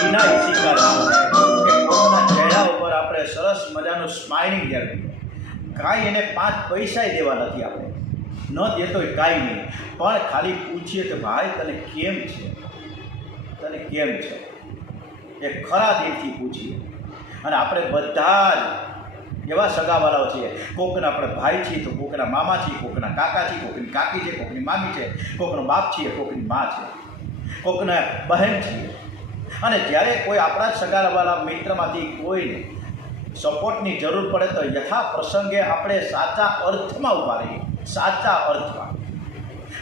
જીના ઇસી કા નામ હૈ કે કોઈના ચહેરા ઉપર આપણે સરસ મજાનું સ્માઇલિંગ જ્યારે કાંઈ એને 5 પૈસા દેવા નથી, આપણે ન દેતોય કાંઈ નહીં, પણ ખાલી પૂછીએ કે ભાઈ તને કેમ છે, તને કેમ છે, એ ખરા દિલથી પૂછીએ. અને આપણે બધા જ એવા સગાવાલાઓ છીએ. કોકના આપણે ભાઈ છીએ તો કોકના મામા છીએ, કોકના કાકા છીએ, કોકની કાકી છે, કોકની મામી છે, કોકનો બાપ છીએ, કોકની મા છે, કોકના બહેન છીએ. અને જ્યારે કોઈ આપણા જ સગાવાલા મિત્રમાંથી કોઈને સપોર્ટની જરૂર પડે તો યથા પ્રસંગે આપણે સાચા અર્થમાં ઊભા રહીએ, સાચા અર્થમાં.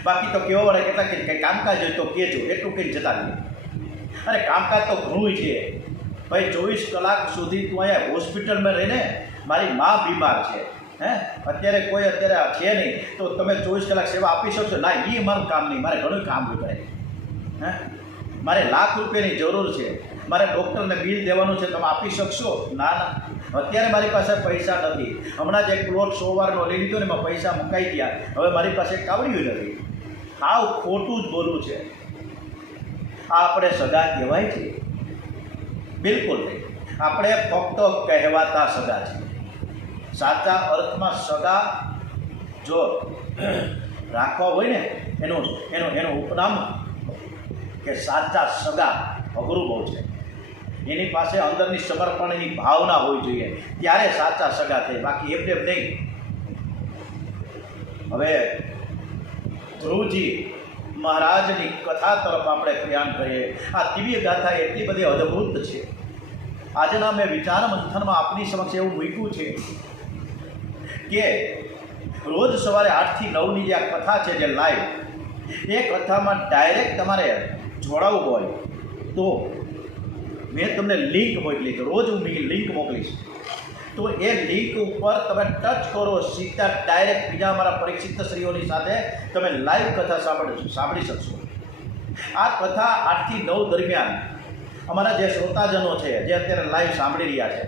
બાકી તો કેવો વળે કેટલાક કંઈ કામકાજ હોય તો કહેજો, એટલું કંઈ જતા રહીએ. અરે કામકાજ તો ઘણું છે ભાઈ. 24 કલાક સુધી તું અહીંયા હોસ્પિટલમાં રહીને, મારી મા બીમાર છે, અત્યારે કોઈ અત્યારે છે નહીં તો તમે 24 કલાક સેવા આપી શકશો? ના, એ મારું કામ નહીં, મારે ઘણું કામ કરે. મારે લાખ રૂપિયાની જરૂર છે, મારે ડૉક્ટરને બિલ દેવાનું છે, તમે આપી શકશો? ના ના, અત્યારે મારી પાસે પૈસા નથી. હમણાં જ એક પ્લોટ 100 વારનો લઈ લીધો ને એમાં પૈસા મુકાઈ ગયા, હવે મારી પાસે કાવડ્યું નથી. હાવ ખોટું જ બોલવું છે. આ આપણે સગા કહેવાય છે? બિલકુલ નહીં. આપણે ફક્ત કહેવાતા સગા છીએ. સાચા અર્થમાં સગા જો રાખવા હોય ને એનું ઉપનામ કે સાચા સગા અઘરું બહુ છે. એની પાસે અંદરની સમર્પણની ભાવના હોવી જોઈએ, ત્યારે સાચા સગા થાય, બાકી એમ નહીં. હવે ધ્રુવજી મહારાજની કથા તરફ આપણે પ્રયાણ કરીએ. આ દિવ્ય ગાથા એટલી બધી અદ્ભુત છે. આજના મેં વિચાર મંથનમાં આપની સમક્ષ એવું મૂક્યું છે કે રોજ સવારે 8 થી 9ની જે આ કથા છે, જે લાઈવ, એ કથામાં ડાયરેક્ટ તમારે જોડાવવું હોય તો મેં તમને લિંક મોકલી છે. રોજ હું લિંક મોકલીશ, તો એ લિંક ઉપર તમે ટચ કરો, સીધા ડાયરેક્ટ બીજા અમારા પરીક્ષિત શ્રીઓની સાથે તમે લાઈવ કથા સાંભળી શકશો. આ કથા 8 થી 9 દરમિયાન અમારા જે શ્રોતાજનો છે, જે અત્યારે લાઈવ સાંભળી રહ્યા છે,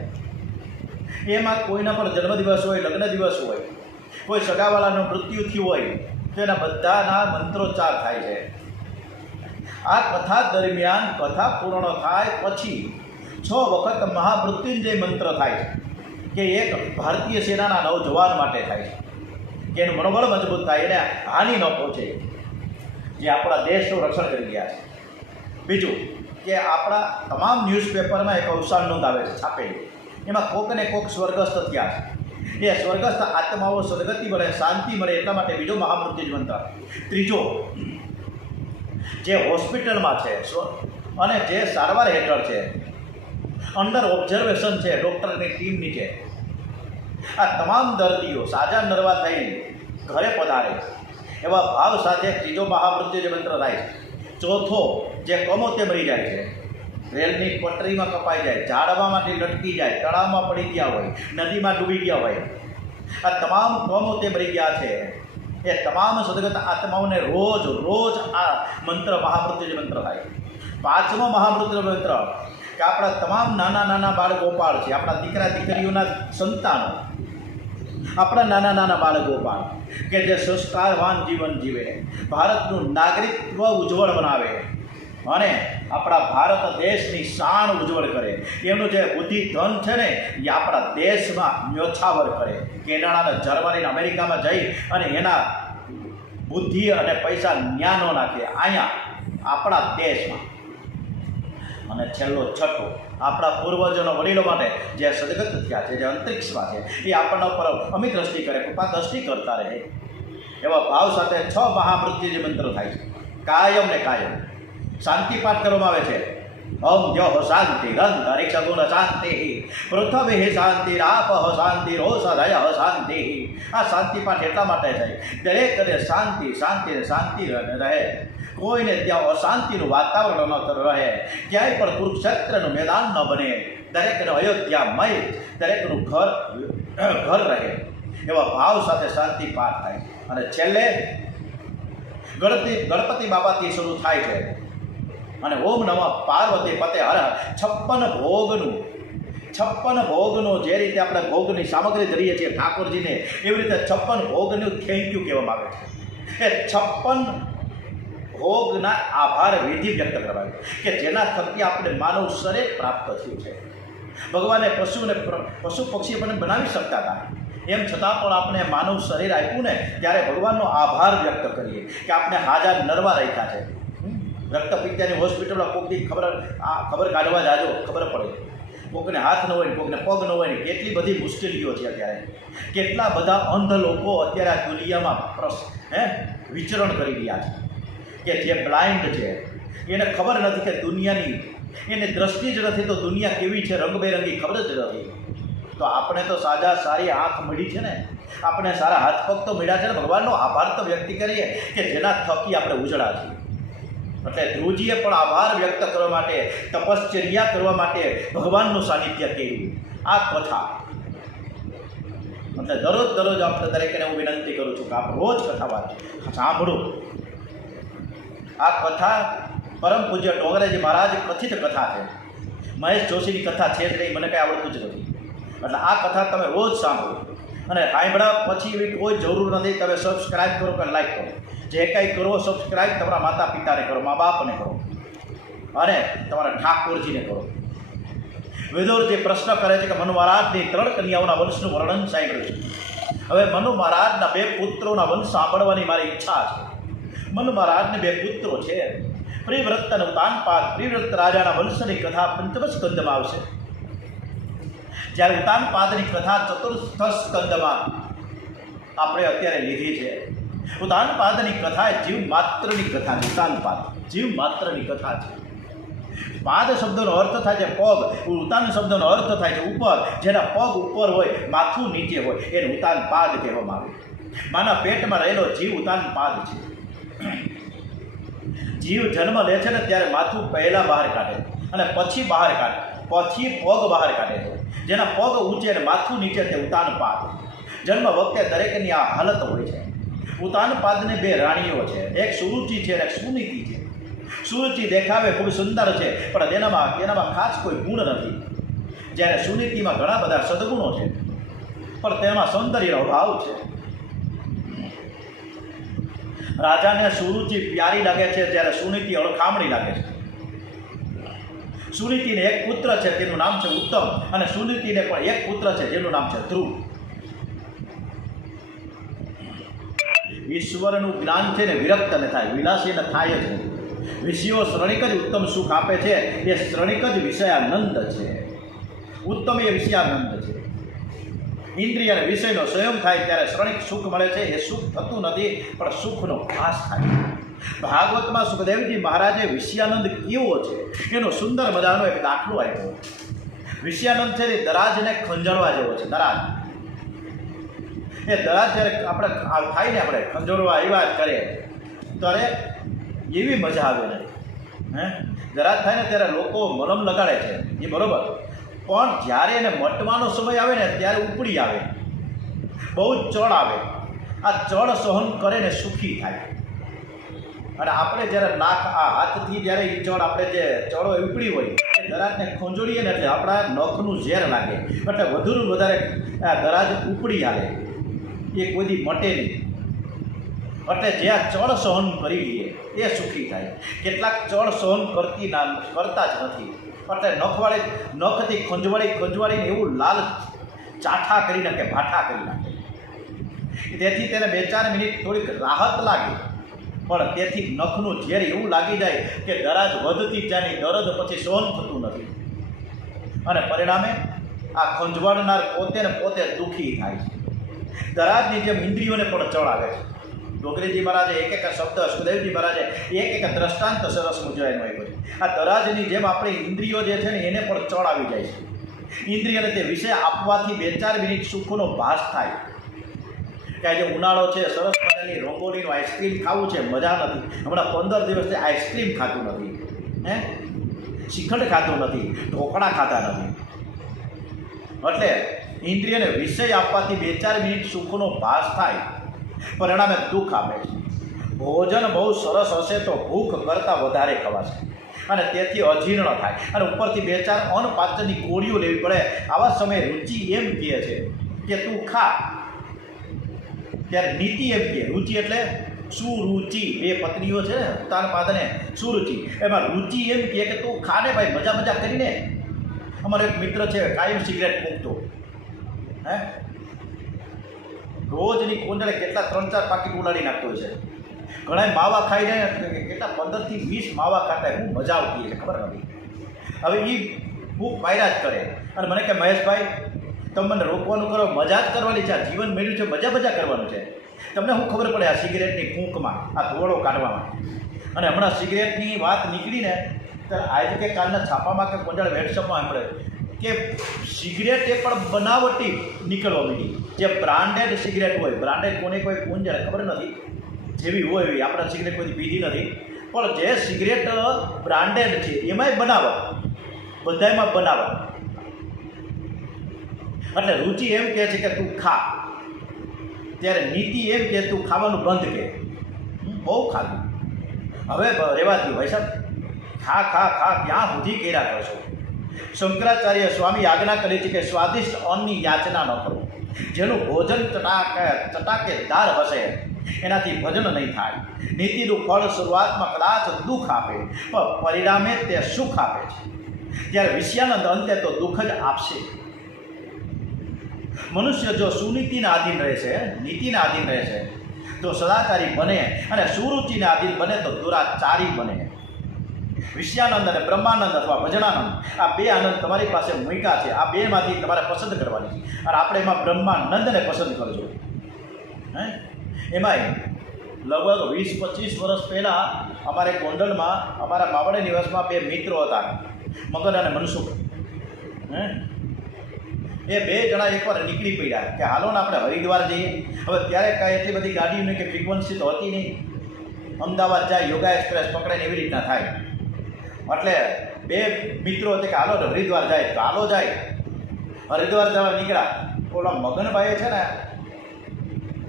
એમાં કોઈના પણ જન્મદિવસ હોય, લગ્ન દિવસ હોય, કોઈ સગાવાલાનું મૃત્યુ થયું હોય તો એના બધાના મંત્રોચ્ચાર થાય છે. આ કથા દરમિયાન કથા પૂર્ણ થાય પછી 6 વખત મહામૃત્યુંજય મંત્ર થાય છે કે એક ભારતીય સેનાના નવજવાન માટે થાય છે કે એનું મનોબળ મજબૂત થાય, એને હાનિ ન પહોંચે, જે આપણા દેશનું રક્ષણ કરી ગયા છે. બીજું કે આપણા તમામ ન્યૂઝપેપરમાં એક અવસાન નોંધાવે છે છાપેલી, એમાં કોકને કોક સ્વર્ગસ્થ થયા છે. એ સ્વર્ગસ્થ આત્માઓ સદગતિ મળે, શાંતિ મળે એટલા માટે બીજો મહામૃત્યુંજય મંત્ર. ત્રીજો, જે હોસ્પિટલમાં છે અને જે સારવાર હેઠળ છે, અંડર ઓબ્ઝર્વેશન છે ડૉક્ટરની ટીમ નીચે, આ તમામ દર્દીઓ સાજા નરવા થઈને ઘરે પધારે એવા ભાવ સાથે ત્રીજો મહામૃત્યુંજય મંત્ર થાય છે. ચોથો, જે કમોતે મરી જાય છે, રેલની પટરીમાં કપાઈ જાય, ઝાડવામાંથી લટકી જાય, તળાવમાં પડી ગયા હોય, નદીમાં ડૂબી ગયા હોય, આ તમામ કમોતે મરી ગયા છે એ તમામ સદગત આત્માઓને રોજ રોજ આ મંત્ર મહામૃત્યુંજય મંત્ર થાય. 5મો મહામૃત્યુંજય મંત્ર કે આપણા તમામ નાના નાના બાળ ગોપાળ છે, આપણા દીકરા દીકરીઓના સંતાનો, આપણા નાના નાના બાળ ગોપાળ કે જે સંસ્કારવાન જીવન જીવે, ભારતનું નાગરિકત્વ ઉજ્જવળ બનાવે અને આપણા ભારત દેશની શાન ઉજ્જવળ કરે, એમનું જે બુદ્ધિ ધન છે ને એ આપણા દેશમાં ન્યોછાવર કરે. કેનેડા, જર્મની, અમેરિકામાં જઈ અને એના બુદ્ધિ અને પૈસા ન્યા ન નાખે, અહીંયા આપણા દેશમાં. અને છેલ્લો છઠ્ઠો, આપણા પૂર્વજોનો વડીલો માટે જે સદગત થયા છે, જે અંતરિક્ષમાં છે, એ આપણને ઉપર અમિત દ્રષ્ટિ કરે, કૃપા દ્રષ્ટિ કરતા રહે એવા ભાવ સાથે 6 મહામૃત્યુંજય મંત્ર થાય છે. કાયમ ને કાયમ શાંતિ પાઠ કરવામાં આવે છે. ઓમ દ્યોઃ શાંતિ અંતરિક્ષ ગુણ શાંતિ પૃથ્વી શાંતિ આપઃ શાંતિ રોષધય શાંતિ. આ શાંતિ પાઠ એટલા માટે થાય દરેકને શાંતિ શાંતિ શાંતિ રહે, કોઈને ત્યાં અશાંતિનું વાતાવરણ ન રહે, ક્યાંય પણ કુરુક્ષેત્રનું મેદાન ન બને, દરેકને અયોધ્યામય, દરેકનું ઘર રહે એવા ભાવ સાથે શાંતિ પાઠ થાય. અને છેલ્લે ગણપતિ બાપાથી શરૂ થાય છે અને ઓમ નમઃ પાર્વતી પતે હર 56 ભોગનું જે રીતે આપણે ભોગની સામગ્રી ધરીએ છીએ ઠાકોરજીને, એવી રીતે 56 ભોગનું થેન્ક યુ કહેવામાં આવે છે. એ 56 ભોગના આભાર વિધિ વ્યક્ત કરવા કે જેના થકી આપણે માનવ શરીર પ્રાપ્ત થયું છે. ભગવાને પશુ પક્ષી પણ બનાવી શકતા હતા, એમ છતાં પણ આપણે માનવ શરીર આપ્યું ને ત્યારે ભગવાનનો આભાર વ્યક્ત કરીએ કે આપણે હાજર નરવા રાખ્યા છે. રક્તપિત્તની હોસ્પિટલમાં કોકની ખબર કાઢવા જાજો, ખબર પડે, કોકને હાથ ન હોય ને કોકને પગ ન હોય ને, કેટલી બધી મુશ્કેલીઓ છે અત્યારે. કેટલા બધા અંધ લોકો અત્યારે આ દુનિયામાં વિચરણ કરી રહ્યા છે કે જે બ્લાઇન્ડ છે, એને ખબર નથી કે દુનિયાની, એને દ્રષ્ટિ જ નથી તો દુનિયા કેવી છે, રંગબેરંગી ખબર જ નથી. તો આપણે તો સારી આંખ મળી છે ને, આપણે સારા હાથ પગ તો મળ્યા છે ને, ભગવાનનો આભાર તો વ્યક્ત કરીએ કે જેના થકી આપણે ઉજળા છીએ. એટલે ધ્રુવજીએ પણ આભાર વ્યક્ત કરવા માટે, તપશ્ચર્યા કરવા માટે ભગવાનનું સાનિધ્ય કર્યું. આ કથા એટલે દરરોજ આપણે દરેકને હું વિનંતી કરું છું કે આપ રોજ કથા વાંચો, સાંભળો. આ કથા પરમ પૂજ્ય ડોંગરેજી મહારાજ કથિત કથા છે, મહેશ જોશીની કથા છે જ નહીં, મને કંઈ આવડતું જ નથી. એટલે આ કથા તમે રોજ સાંભળો અને સાંભળ્યા પછી એવી કોઈ જરૂર નથી તમે સબસ્ક્રાઈબ કરો કે લાઈક કરો, જે કંઈ કરો સબસ્ક્રાઈબ તમારા માતા પિતાને કરો, મા બાપને કરો અને તમારા ઠાકોરજીને કરો. વિદુરજી પ્રશ્ન કરે છે કે મનુ મહારાજની 3 કન્યાઓના વંશનું વર્ણન સાંભળ્યું છે. હવે મનુ મહારાજના 2 પુત્રોના વંશ સાંભળવાની મારી ઈચ્છા છે. મનુ મહારાજને 2 પુત્રો છે, પ્રિવ્રત અને ઉતાનપાદ. પ્રિવ્રત રાજાના વંશની કથા 5મ સ્કંદમાં આવશે, જ્યારે ઉતાનપાદની કથા 4થ સ્કંદમાં આપણે અત્યારે લીધી છે. ઉતાનપાદની કથા એ જીવ માત્રની કથા છે. ઉતાનપાદ જીવ માત્રની કથા છે. પાદ શબ્દનો અર્થ થાય છે પગ, ઉતાન શબ્દનો અર્થ થાય છે ઉપર. જેના પગ ઉપર હોય, માથું નીચે હોય, એને ઉતાનપાદ કહેવામાં આવે. માના પેટમાં રહેલો જીવ ઉતાનપાદ છે. જીવ જન્મ લે છે ને ત્યારે માથું પહેલાં બહાર કાઢે અને પછી બહાર કાઢે, પછી પગ બહાર કાઢે છે. જેના પગ ઊંચે અને માથું નીચે તે ઉતાનપાદ. જન્મ વખતે દરેકની આ હાલત હોય છે. ઉતાનપાદને 2 રાણીઓ છે, એક સુરુચિ છે અને એક સુનીતિ છે. સુરુચિ દેખાવે ખૂબ સુંદર છે પણ તેનામાં ખાસ કોઈ ગુણ નથી. જ્યારે સુનીતિમાં ઘણા બધા સદગુણો છે, પણ તેમાં સૌંદર્યનો અભાવ છે. રાજાને સુરુચિ પ્યારી લાગે છે, જ્યારે સુનીતિ અળખામણી લાગે છે. સુનીતિને એક પુત્ર છે, તેનું નામ છે ઉત્તમ, અને સુનીતિને પણ એક પુત્ર છે, જેનું નામ છે ધ્રુવ. ઈશ્વરનું જ્ઞાન છે ને વિરક્ત ન થાય, વિલાસી ન થાય જ નહીં. વિષયો શ્રણિક જ ઉત્તમ સુખ આપે છે, એ શ્રણિક જ વિષયાનંદ છે. ઉત્તમ એ વિષયાનંદ છે. ઇન્દ્રિય અને વિષયનો સંયમ થાય ત્યારે શ્રણિક સુખ મળે છે. એ સુખ થતું નથી, પણ સુખનો ભાસ થાય. ભાગવતમાં સુખદેવજી મહારાજે વિષયાનંદ કેવો છે એનો સુંદર મજાનો એક દાખલો આપ્યો. વિષયાનંદ છે એ દરાજને ખંજરવા જેવો છે. દરાજ એ દરાજ જ્યારે આપણે થાય ને, આપણે ખંજરવા એવા જ કરીએ ત્યારે એવી મજા આવે નહીં. દરાજ થાય ને ત્યારે લોકો મલમ લગાડે છે, એ બરોબર, પણ જ્યારે એને મટવાનો સમય આવે ને ત્યારે ઉપડી આવે, બહુ જ ચડ આવે. આ ચડ સહન કરે ને સુખી થાય. અને આપણે જ્યારે નાક આ હાથથી જ્યારે એ ચડ આપણે જે ચડો ઉપડી હોય એ દરાજને ખંજોળીએ ને એટલે આપણા નખનું ઝેર લાગે, એટલે વધુને વધારે આ દરાજ ઉપડી આવે, એ કોઈ દી મટે નહીં. એટલે જે આ ચડ સહન કરી લઈએ એ સુખી થાય. કેટલાક ચડ સહન કરતા જ નથી, એટલે નખથી ખંજવાળીને એવું લાલ ચાઠા કરી નાખે, ભાઠા કરી નાખે. તેથી તેને 2-4 મિનિટ થોડીક રાહત લાગે, પણ તેથી નખનું ઝેર એવું લાગી જાય કે દરાજ વધતી જાની દરદ પછી સહન થતું નથી, અને પરિણામે આ ખંજવાળનાર પોતે ને પોતે દુઃખી થાય છે. દરાજની જેમ ઇન્દ્રિયોને પણ ચડાવે છે. ડોગરીજી મહારાજે એક એક શબ્દ, સુખદેવજી મહારાજે એક એક દ્રષ્ટાંત સરસ મુજવાયનું આપ્યું છે. આ દરાજની જેમ આપણી ઇન્દ્રિયો જે છે ને એને પણ ચડાવી જાય છે. ઇન્દ્રિયને તે વિષય આપવાથી 2-4 મિનિટ સુખનો ભાસ થાય. કે આજે ઉનાળો છે, સરસ મજાની રંગોલીનું આઈસ્ક્રીમ ખાવું છે, મજા નથી. હમણાં 15 દિવસથી આઈસ્ક્રીમ ખાતું નથી, શ્રીખંડ ખાતું નથી, ઢોકળા ખાતા નથી. એટલે ઇન્દ્રિયને વિષય આપવાથી 2-4 મિનિટ સુખનો ભાસ થાય, પરિણામે દુઃખ આપે છે. ભોજન બહુ સરસ હશે તો ભૂખ કરતાં વધારે ખવાશે, અને તેથી અજીર્ણ થાય, અને ઉપરથી 2-4 અન્નપાચનની ગોળીઓ લેવી પડે. આવા સમયે રુચિ એમ કહે છે કે તું ખા. ત્યારે નીતિ એમ કહે, રુચિ એટલે સુરુચિ, 2 પત્નીઓ છે ને ઉતાનપાદ ને સુરુચિ, એમાં રુચિ એમ કહે કે તું ખાને ભાઈ, મજા કરીને. અમારો એક મિત્ર છે, કાયમ સિગરેટ ફૂંકતો, રોજની કોંડળે કેટલા 3-4 પાકીટ ઉડાડી નાખતો હોય છે. ઘણા માવા ખાઈ જાય કેટલા 15 થી 20 માવા ખાતા, હું મજા આવતી છે ખબર નથી. હવે એ ભૂખ માર્યા જ કરે, અને મને કે મહેશભાઈ તમે મને રોકવાનું કરો, મજા જ કરવાની છે. આ જીવન મેળવ્યું છે, મજા કરવાનું છે. તમને શું ખબર પડે આ સિગરેટની ફૂંકમાં, આ ધોળો કાઢવામાં. અને હમણાં સિગરેટની વાત નીકળીને ત્યારે આજે કે કાલના છાપામાં કે કોંડળ વેટસઅપમાં સાંભળે કે સિગરેટ એ પણ બનાવટી નીકળવા માંડી. જે બ્રાન્ડેડ સિગરેટ હોય, બ્રાન્ડેડ કોને કોઈ કોંજળ ખબર નથી, જેવી હોય એવી. આપણે સિગરેટ કોઈ પીધી નથી, પણ જે સિગરેટ બ્રાન્ડેડ છે એમાંય બનાવટ, બધામાં બનાવટ. એટલે રુચિ એમ કહે છે કે તું ખા, ત્યારે નીતિ એમ કે તું ખાવાનું બંધ કે. બહુ ખાધું, હવે રહેવા દઉં ભાઈ સાહેબ, ખા ક્યાં સુધી કર્યા કરશો. શંકરાચાર્ય સ્વામી આજ્ઞા કરી છે કે સ્વાદિષ્ટ અન્નની યાચના ન કરો. જેનું ભોજન ચટાકેદાર હશે એનાથી ભજન નહીં થાય. નીતિનું ફળ શરૂઆતમાં કદાચ દુઃખ આપે, પણ પરિણામે તે સુખ આપે છે. ત્યારે વિષયાનંદ અંતે તો દુઃખ જ આપશે. મનુષ્ય જો સુનીતિના આધીન રહે છે, નીતિના આધીન રહે છે, તો સદાચારી બને, અને સુરુચિના આધીન બને તો દુરાચારી બને. વિષયાનંદ અને બ્રહ્માનંદ અથવા ભજનાનંદ, આ 2 આનંદ તમારી પાસે મૂક્યા છે. આ 2માંથી તમારે પસંદ કરવાની છે, અને આપણે એમાં બ્રહ્માનંદને પસંદ કરજો. એમાંય લગભગ 20-25 વર્ષ પહેલાં અમારે ગોંડલમાં, અમારા માવડે નિવાસમાં 2 મિત્રો હતા, મગન અને મનસુખ. એ 2 જણા એકવાર નીકળી પડ્યા કે હાલો ને આપણે હરિદ્વાર જઈએ. હવે ત્યારે કાંઈ એટલી બધી ગાડીઓની કે ફ્રિકવન્સી તો હતી નહીં. અમદાવાદ જાય, યોગા એક્સપ્રેસ પકડે ને એવી રીતના થાય. એટલે 2 મિત્રો હતા કે હાલો હરિદ્વાર જાય, તો હાલો જાય. હરિદ્વાર જવા નીકળ્યા. ઓલા મગનભાઈએ છે ને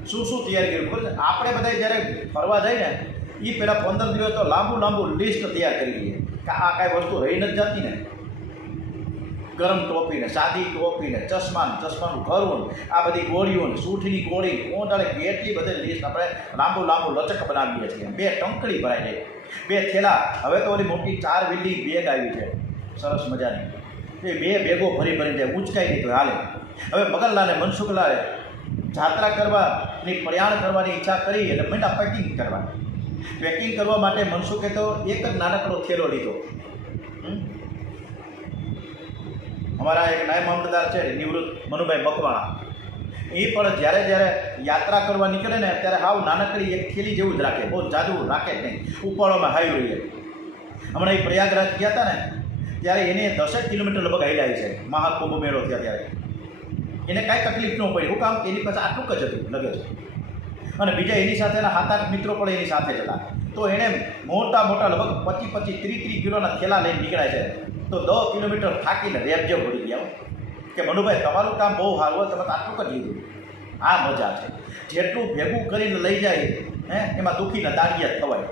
શું તૈયાર કર્યું ખબર છે? આપણે બધા જ્યારે ફરવા જાય ને એ પહેલાં 15 દિવસ તો લાંબુ લિસ્ટ તૈયાર કરી લઈએ કે આ કાંઈ વસ્તુ રહી નથી જતી ને. ગરમ ટોપી ને સાદી ટોપી ને ચશ્માનું ઘરવું આ બધી ગોળીઓ ને સૂઠની ગોળી કોંટાળે કેટલી બધી લિસ્ટ આપણે લાંબુ લચક બનાવીએ છીએ. 2 ટંકડી ભરાઈ જાય, 2 થેલા. હવે તો ઓલી મોટી 4 વ્હીલની બેગ આવી છે સરસ મજાની, એ 2 બેગો ભરી જાય, ઉંચકાઈ ગઈ તો હાલે. હવે મગનલાલે મનસુખલાલે જાત્રા કરવાની પ્રયાણ કરવાની ઈચ્છા કરી એટલે માંડ્યા પેકિંગ કરવા માટે મનસુખે તો એક જ નાનકડો થેલો લીધો. અમારા એક નાયબ મામલતદાર છે નિવૃત્ત મનુભાઈ મકવાણા, એ પણ જ્યારે યાત્રા કરવા નીકળે ને ત્યારે હાવ નાનકડી એક થેલી જેવું જ રાખે, બહુ જાજુ રાખે જ નહીં, ઉપાડવામાં હાઈ રહીએ. હમણાં એ પ્રયાગરાજ ગયા હતા ને ત્યારે એને 10 કિલોમીટર લગભગ હાલ્યા છે, મહાકુંભ મેળો થયા ત્યારે એને કાંઈ તકલીફ ન પડી. હું કામ એની પાસે આટલું જ હતું લગે છે, અને બીજા એની સાથેના 7-8 મિત્રો પણ એની સાથે જ હતા. તો એણે મોટા લગભગ 25-30 કિલોના થેલા લઈને નીકળ્યા છે. તો 10 કિલોમીટર થાકીને રેબજે ભરી ગયા કે મનુભાઈ તમારું કામ બહુ સારું હોય, તમે આટલું જ લીધું. આ મજા છે, જેટલું ભેગું કરીને લઈ જાય એમાં દુઃખીના દાડિયા થવાય.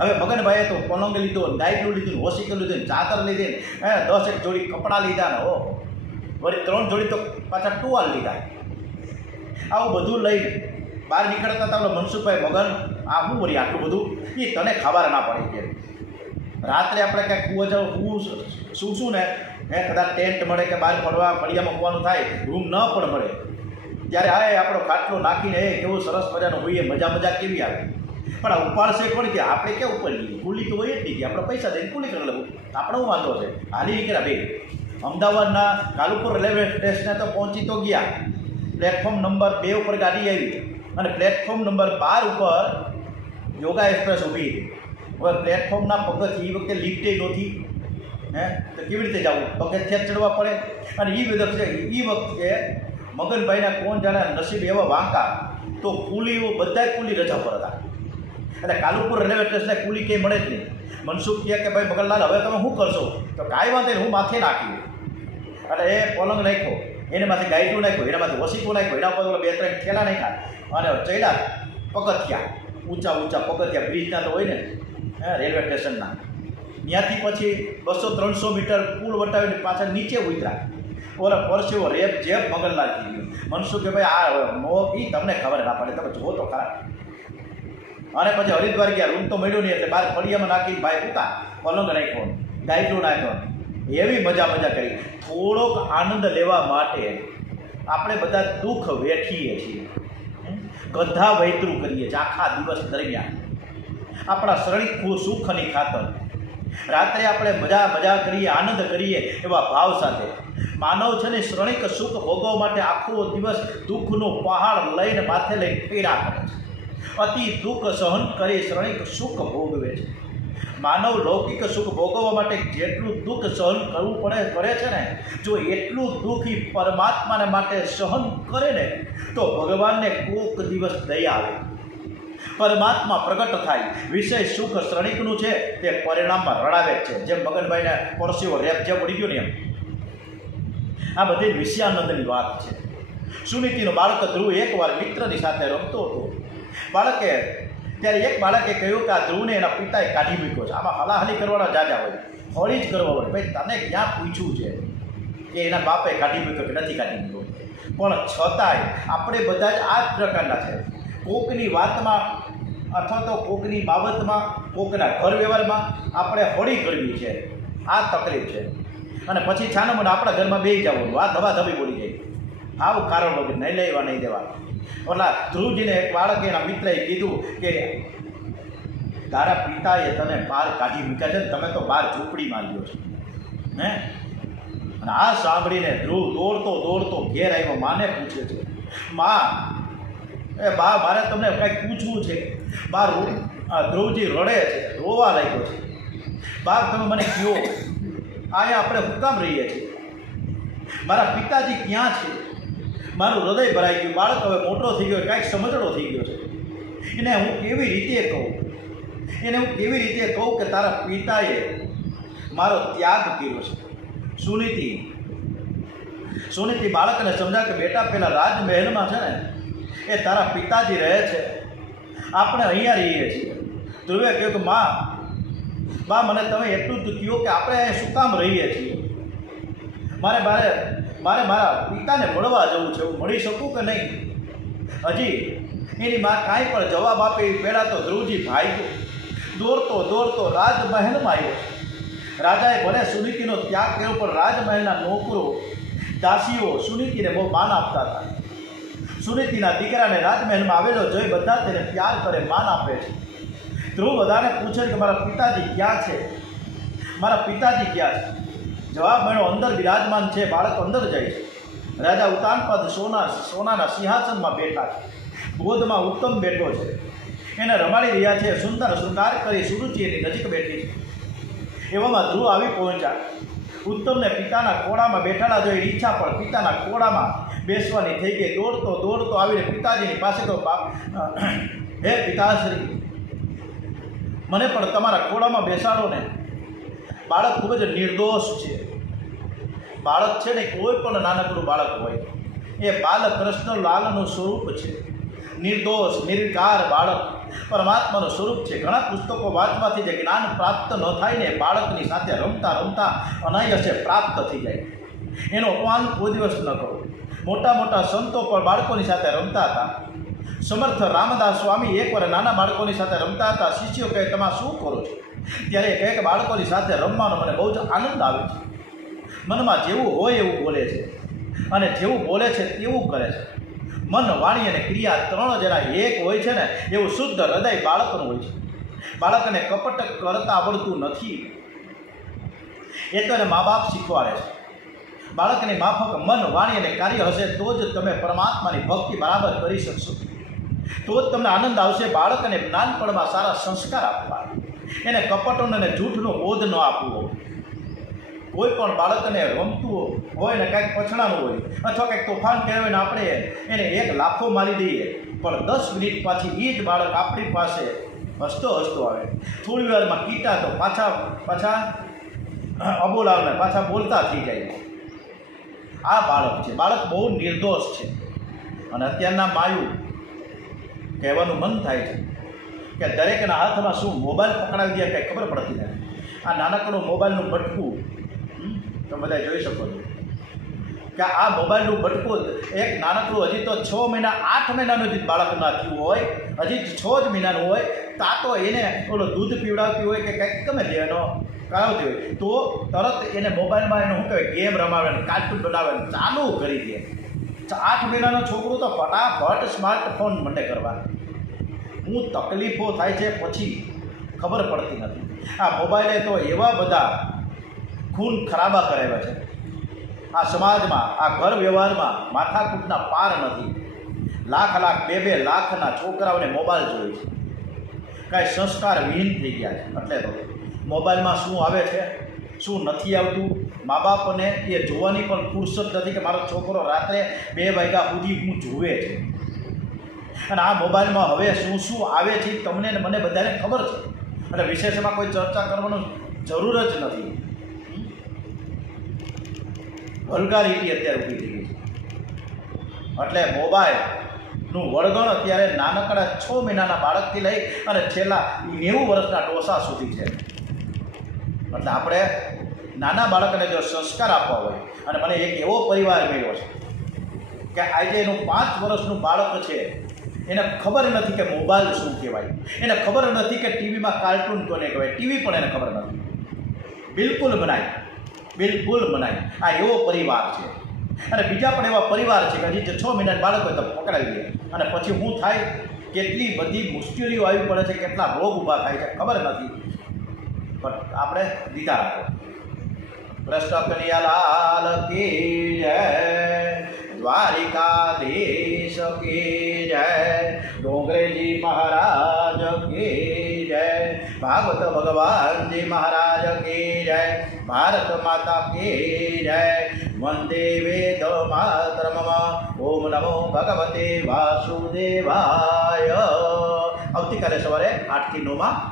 હવે મગનભાઈએ તો પલંગ લીધો, ડાયટલું લીધું, હોસિકલ લીધું, ચાદર લીધી, 10 જોડી કપડાં લીધા ને વળી 3 જોડી તો પાછા ટુવાલ લીધા. આવું બધું લઈને બહાર નીકળતા હતા. મનસુખભાઈ મગન આ શું વળી આટલું બધું, એ તને ખબર ના પડી કે રાત્રે આપણે ક્યાંક શું ને કદાચ ટેન્ટ મળે કે બહાર ફળિયામાં મૂકવાનું થાય, રૂમ ન પણ મળે ત્યારે આપણો ખાટલો નાખીને કેવું સરસ મજાનું હોઈએ, મજા કેવી આવે. પણ આ ઉપાડશે કોણ કે આપણે ક્યાં ઉપર લઈએ, કુલી તો હોય જ નહીં કે આપણે પૈસા દઈને કુલી કરી લેવું, આપણે શું વાંધો છે. હાલી નીકળ્યા બે અમદાવાદના કાલુપુર રેલવે સ્ટેશને તો પહોંચી તો ગયા. પ્લેટફોર્મ નંબર 2 ઉપર ગાડી આવી અને પ્લેટફોર્મ નંબર 12 ઉપર યોગા એક્સપ્રેસ ઊભી હતી. હવે પ્લેટફોર્મના પગથિયે એ વખતે લિફ્ટે નહોતી, તો કેવી રીતે જવું, પગથિયા ચડવા પડે. અને એ વખતે મગનભાઈના કોણ જાણે નસીબ એવા વાંકા, તો કુલીઓ બધા કુલી રજા પર હતા. એટલે કાલુપુર રેલવે સ્ટેશને કુલી કંઈ મળે જ નહીં. મનસુખ કહે કે ભાઈ મગનલાલ હવે તમે શું કરશો, તો કાંઈ વાંધો નહીં, હું માથે નાખ્યું. એટલે એ પલંગ નાખ્યો, એને માથે ગાયટું નાખ્યું, એના માથે વસીકું નાખ્યું, એના ઉપર 2-3 થેલા નાખ્યા અને ચડ્યા પગથિયા, ઊંચા પગથિયા બ્રિજના તો હોય ને રેલવે સ્ટેશનના. ત્યાંથી પછી 200-300 મીટર પુલ વટાવીને પાછળ નીચે ઉતર્યા. ઓલા પરસેવો રેપ જેપ મગનલાલ થઈ ગયું. મનસુખ કે ભાઈ આ નો એ તમને ખબર ના પડે, તમે જુઓ તો ખરા. અને પછી હરિદ્વાર ગયા, રૂમ તો મળ્યો નહીં એટલે બહાર ફળિયામાં નાખીને ભાઈ ઉતા પલંગ નાખ્યો, ગાયટું નાખ્યો, એવી મજા કરી. થોડોક આનંદ લેવા માટે આપણે બધા દુઃખ વેઠીએ છીએ, ગધા વૈતરું કરીએ છીએ આખા દિવસ દરમિયાન આપણા શરીર સુખની ખાતર. રાત્રે આપણે મજા કરીએ, આનંદ કરીએ એવા ભાવ સાથે. માનવ છે ને શ્રણિક સુખ ભોગવવા માટે આખો દિવસ દુઃખનું પહાડ લઈને માથે લઈને પીડા કરે છે. અતિ દુઃખ સહન કરી શ્રણિક સુખ ભોગવે છે. માનવ લૌકિક સુખ ભોગવવા માટે જેટલું દુઃખ સહન કરવું કરે છે ને, જો એટલું દુઃખ પરમાત્માને માટે સહન કરે ને તો ભગવાનને કોક દિવસ દયા આવે, પરમાત્મા પ્રગટ થાય. વિષય સુખ શ્રણિકનું છે તે પરિણામમાં રડાવે છે. જેમ મગનભાઈને પરસેવો રેપ જે પડી ગયો ને એમ આ બધી વિષયાનંદની વાત છે. સુનીતિનો બાળક ધ્રુવ એકવાર મિત્રની સાથે રમતો હતો. ત્યારે એક બાળકે કહ્યું કે આ ધ્રુવને એના પિતાએ કાઢી મૂક્યો છે. આમાં હલાહલી કરવાના જાજા હોય, હોળી જ કરવા હોય. ભાઈ તને ક્યાં પૂછ્યું છે કે એના બાપે કાઢી મૂક્યો કે નથી કાઢી મૂક્યો? પણ છતાંય આપણે બધા જ આ જ પ્રકારના છે. કોકની વાતમાં અથવા તો કોકની બાબતમાં, કોકના ઘર વ્યવહારમાં આપણે હોળી કરવી છે, આ તકલીફ છે. અને પછી છાનો મને આપણા ઘરમાં બેસી જવાનું, આ ધબાધબી બોલી જાય, આવું કારણ વગર નહીં લેવા નહીં દેવા. ઓલા ધ્રુવજીને એક બાળકે એના મિત્રએ કીધું કે તારા પિતાએ તને બહાર કાઢી મૂક્યા છે, તમે તો બહાર ઝૂંપડીમાં ગયો છો. અને આ સાંભળીને ધ્રુવ દોડતો ઘેર આવ્યો, માને પૂછે છે, માં એ બા મારે તમને કંઈક પૂછવું છે. બા ધ્રુવજી રડે છે, રોવા લાગ્યો છે. બા તમે મને કહો અહીંયા આપણે હું કામ રહીએ છીએ, મારા પિતાજી ક્યાં છે? મારું હૃદય ભરાઈ ગયું. બાળક હવે મોટો થઈ ગયો, કાંઈક સમજણો થઈ ગયો છે. એને હું કેવી રીતે કહું કે તારા પિતાએ મારો ત્યાગ કર્યો છે? સુનીતિ બાળકને સમજાય કે બેટા પેલા રાજમહેલમાં છે ને એ તારા પિતાજી રહે છે, આપણે અહીંયા રહીએ છીએ. ધ્રુવે કહ્યું કે બા મને તમે એટલું જ કહ્યું કે આપણે અહીંયા શું કામ રહીએ છીએ? મારે મારે મારે મારા પિતાને મળવા જવું છે, હું મળી શકું કે નહીં? હજી એની માં કાંઈ પણ જવાબ આપે એ પહેલાં તો ધ્રુવજી ભાગ્યો દોડતો દોડતો રાજમહેલમાં આવ્યો. રાજાએ ભલે સુનીતિનો ત્યાગ કર્યો, પણ રાજમહેલના નોકરો દાસીઓ સુનીતિને બહુ માન આપતા હતા. સુનીતિના દીકરાને રાજમહેલમાં આવેલો જોઈ બધા તેને પ્યાર કરે, માન આપે છે. ધ્રુવ બધાને પૂછે કે મારા પિતાજી ક્યાં છે, મારા પિતાજી ક્યાં છે? જવાબ મળ્યો, અંદર બિરાજમાન છે. બાળક અંદર જાય છે. રાજા ઉતાનપદ સોનાના સિંહાસનમાં બેઠા છે. ગોદમાં ઉત્તમ બેઠો છે, એને રમાડી રહ્યા છે. સુંદર શૃંગાર કરી સુરુચિ એની નજીક બેઠી છે. એવામાં ધ્રુવ આવી પહોંચ્યા. ઉત્તમને પિતાના ખોળામાં બેઠાડા જોઈ ઈચ્છા પણ પિતાના ખોળામાં બેસવાની થઈ ગઈ. દોડતો દોડતો આવીને પિતાજીની પાસે તો હે પિતાશ્રી, મને પણ તમારા ખોળામાં બેસાડો ને. બાળક ખૂબ જ નિર્દોષ છે. બાળક છે ને કોઈ પણ નાનકડું બાળક હોય એ બાલકૃષ્ણલાલનું સ્વરૂપ છે. નિર્દોષ નિર્વિકાર બાળક પરમાત્માનું સ્વરૂપ છે. ઘણા પુસ્તકો વાંચવાથી જે જ્ઞાન પ્રાપ્ત ન થાય ને, બાળકની સાથે રમતા રમતા અનાયાસે પ્રાપ્ત થઈ જાય. એનો અપમાન કોઈ દિવસ ન કરો. મોટા મોટા સંતો પણ બાળકોની સાથે રમતા હતા. સમર્થ રામદાસ સ્વામી એકવાર નાના બાળકોની સાથે રમતા હતા. શિષ્યો કહે, તમે શું કરો છો? ત્યારે એ કહે કે બાળકોની સાથે રમવાનો મને બહુ જ આનંદ આવે છે. મનમાં જેવું હોય એવું બોલે છે, અને જેવું બોલે છે તેવું કરે છે. મન, વાણી અને ક્રિયા ત્રણ જરા એક હોય છે ને, એવું શુદ્ધ હૃદય બાળકનું હોય છે. બાળકને કપટ કરતા આવડતું નથી, એ તો એને મા બાપ શીખવાડે છે. બાળકની માફક મન, વાણી અને કાર્ય હશે તો જ તમે પરમાત્માની ભક્તિ બરાબર કરી શકશો. તો જ તમને આનંદ આવશે. બાળકને નાનપણમાં સારા સંસ્કાર આપવા, એને કપટોને અને જૂઠનો બોધ ન આપવો. કોઈ પણ બાળકને રમતું હોય ને કાંઈક પછડાનું હોય અથવા કંઈક તોફાન કર્યું હોય ને આપણે એને એક લાફો મારી દઈએ, પણ 10 મિનિટ પાછી એ જ બાળક આપણી પાસે હસતો હસતો આવે. થોડી વારમાં કીટા તો પાછા અબોલાવને પાછા બોલતા થઈ જાય. આ બાળક છે. બાળક બહુ નિર્દોષ છે. અને અત્યારના માયું કહેવાનું મન થાય છે કે દરેકના હાથમાં શું મોબાઈલ પકડાવી દે કંઈ ખબર પડતી નથી. આ નાનકડું મોબાઈલનું બટકું તો બધા જોઈ શકો છો કે આ મોબાઈલનું બટકું એક નાનકડું, હજી તો 6 મહિના 8 મહિનાનું જ બાળક ના થયું હોય, હજી 6 જ મહિનાનું હોય, તા તો એને ઓલો દૂધ પીવડાવતી હોય કે કંઈક ગમે તે એનો કરાવતી હોય તો તરત એને મોબાઈલમાં એનું શું કહેવાય ગેમ રમાવે, કાર્ટૂન બનાવે, ચાલુ કરી દે. 8 મહિનાનો છોકરો તો ફટાફટ સ્માર્ટફોન મંડે કરવા. હું તકલીફો થાય છે પછી ખબર પડતી નથી. આ મોબાઈલે તો એવા બધા ખૂન ખરાબા કરાવ્યા છે આ સમાજમાં. આ ઘર વ્યવહારમાં માથાકૂટના પાર નથી. લાખ 2 લાખના છોકરાઓને મોબાઈલ જોઈએ છે. કાંઈ સંસ્કાર વિહીન થઈ ગયા છે. એટલે તો મોબાઈલમાં શું આવે છે, શું નથી આવતું, મા બાપને એ જોવાની પણ ફુરસત નથી કે મારો છોકરો રાત્રે 2 વાગ્યા સુધી હું જુએ છે. અને આ મોબાઈલમાં હવે શું શું આવે છે તમને ને મને બધાને ખબર છે. અને વિશેષમાં કોઈ ચર્ચા કરવાનું જરૂર જ નથી. વલ્ગારિટી અત્યારે ઊભી થઈ ગઈ છે. એટલે મોબાઈલનું વળગણ અત્યારે નાનકડા 6 મહિનાના બાળકથી લઈ અને છેલ્લા 90 વર્ષના ડોસા સુધી છે. એટલે આપણે નાના બાળકને જો સંસ્કાર આપવા હોય, અને મને એક એવો પરિવાર મળ્યો છે કે આજે એનું 5 વર્ષનું બાળક છે, એને ખબર નથી કે મોબાઈલ શું કહેવાય, એને ખબર નથી કે ટીવીમાં કાર્ટૂન કોને કહેવાય, ટીવી પણ એને ખબર નથી. બિલકુલ મનાય. આ એવો પરિવાર છે. અને બીજા પણ એવા પરિવાર છે કે હજી 6 મહિનાના બાળક હોય તો પકડાવી દે, અને પછી શું થાય, કેટલી બધી મુશ્કેલીઓ આવી પડે છે, કેટલા રોગ ઊભા થાય છે ખબર નથી. પણ આપણે દીધા રાખો. કૃષ્ણ કનૈયાલાલ કી જય, દ્વારિકાધીશ કી જય, ડોંગરેજી મહારાજ કી જય, ભાગવત ભગવાનજી મહારાજ કી જય, ભારત માતા કી જય, વંદે વેદ માતરમ. ઓમ નમો ભગવતે વાસુદેવાય. આવતીકાલે સવારે 8 થી 9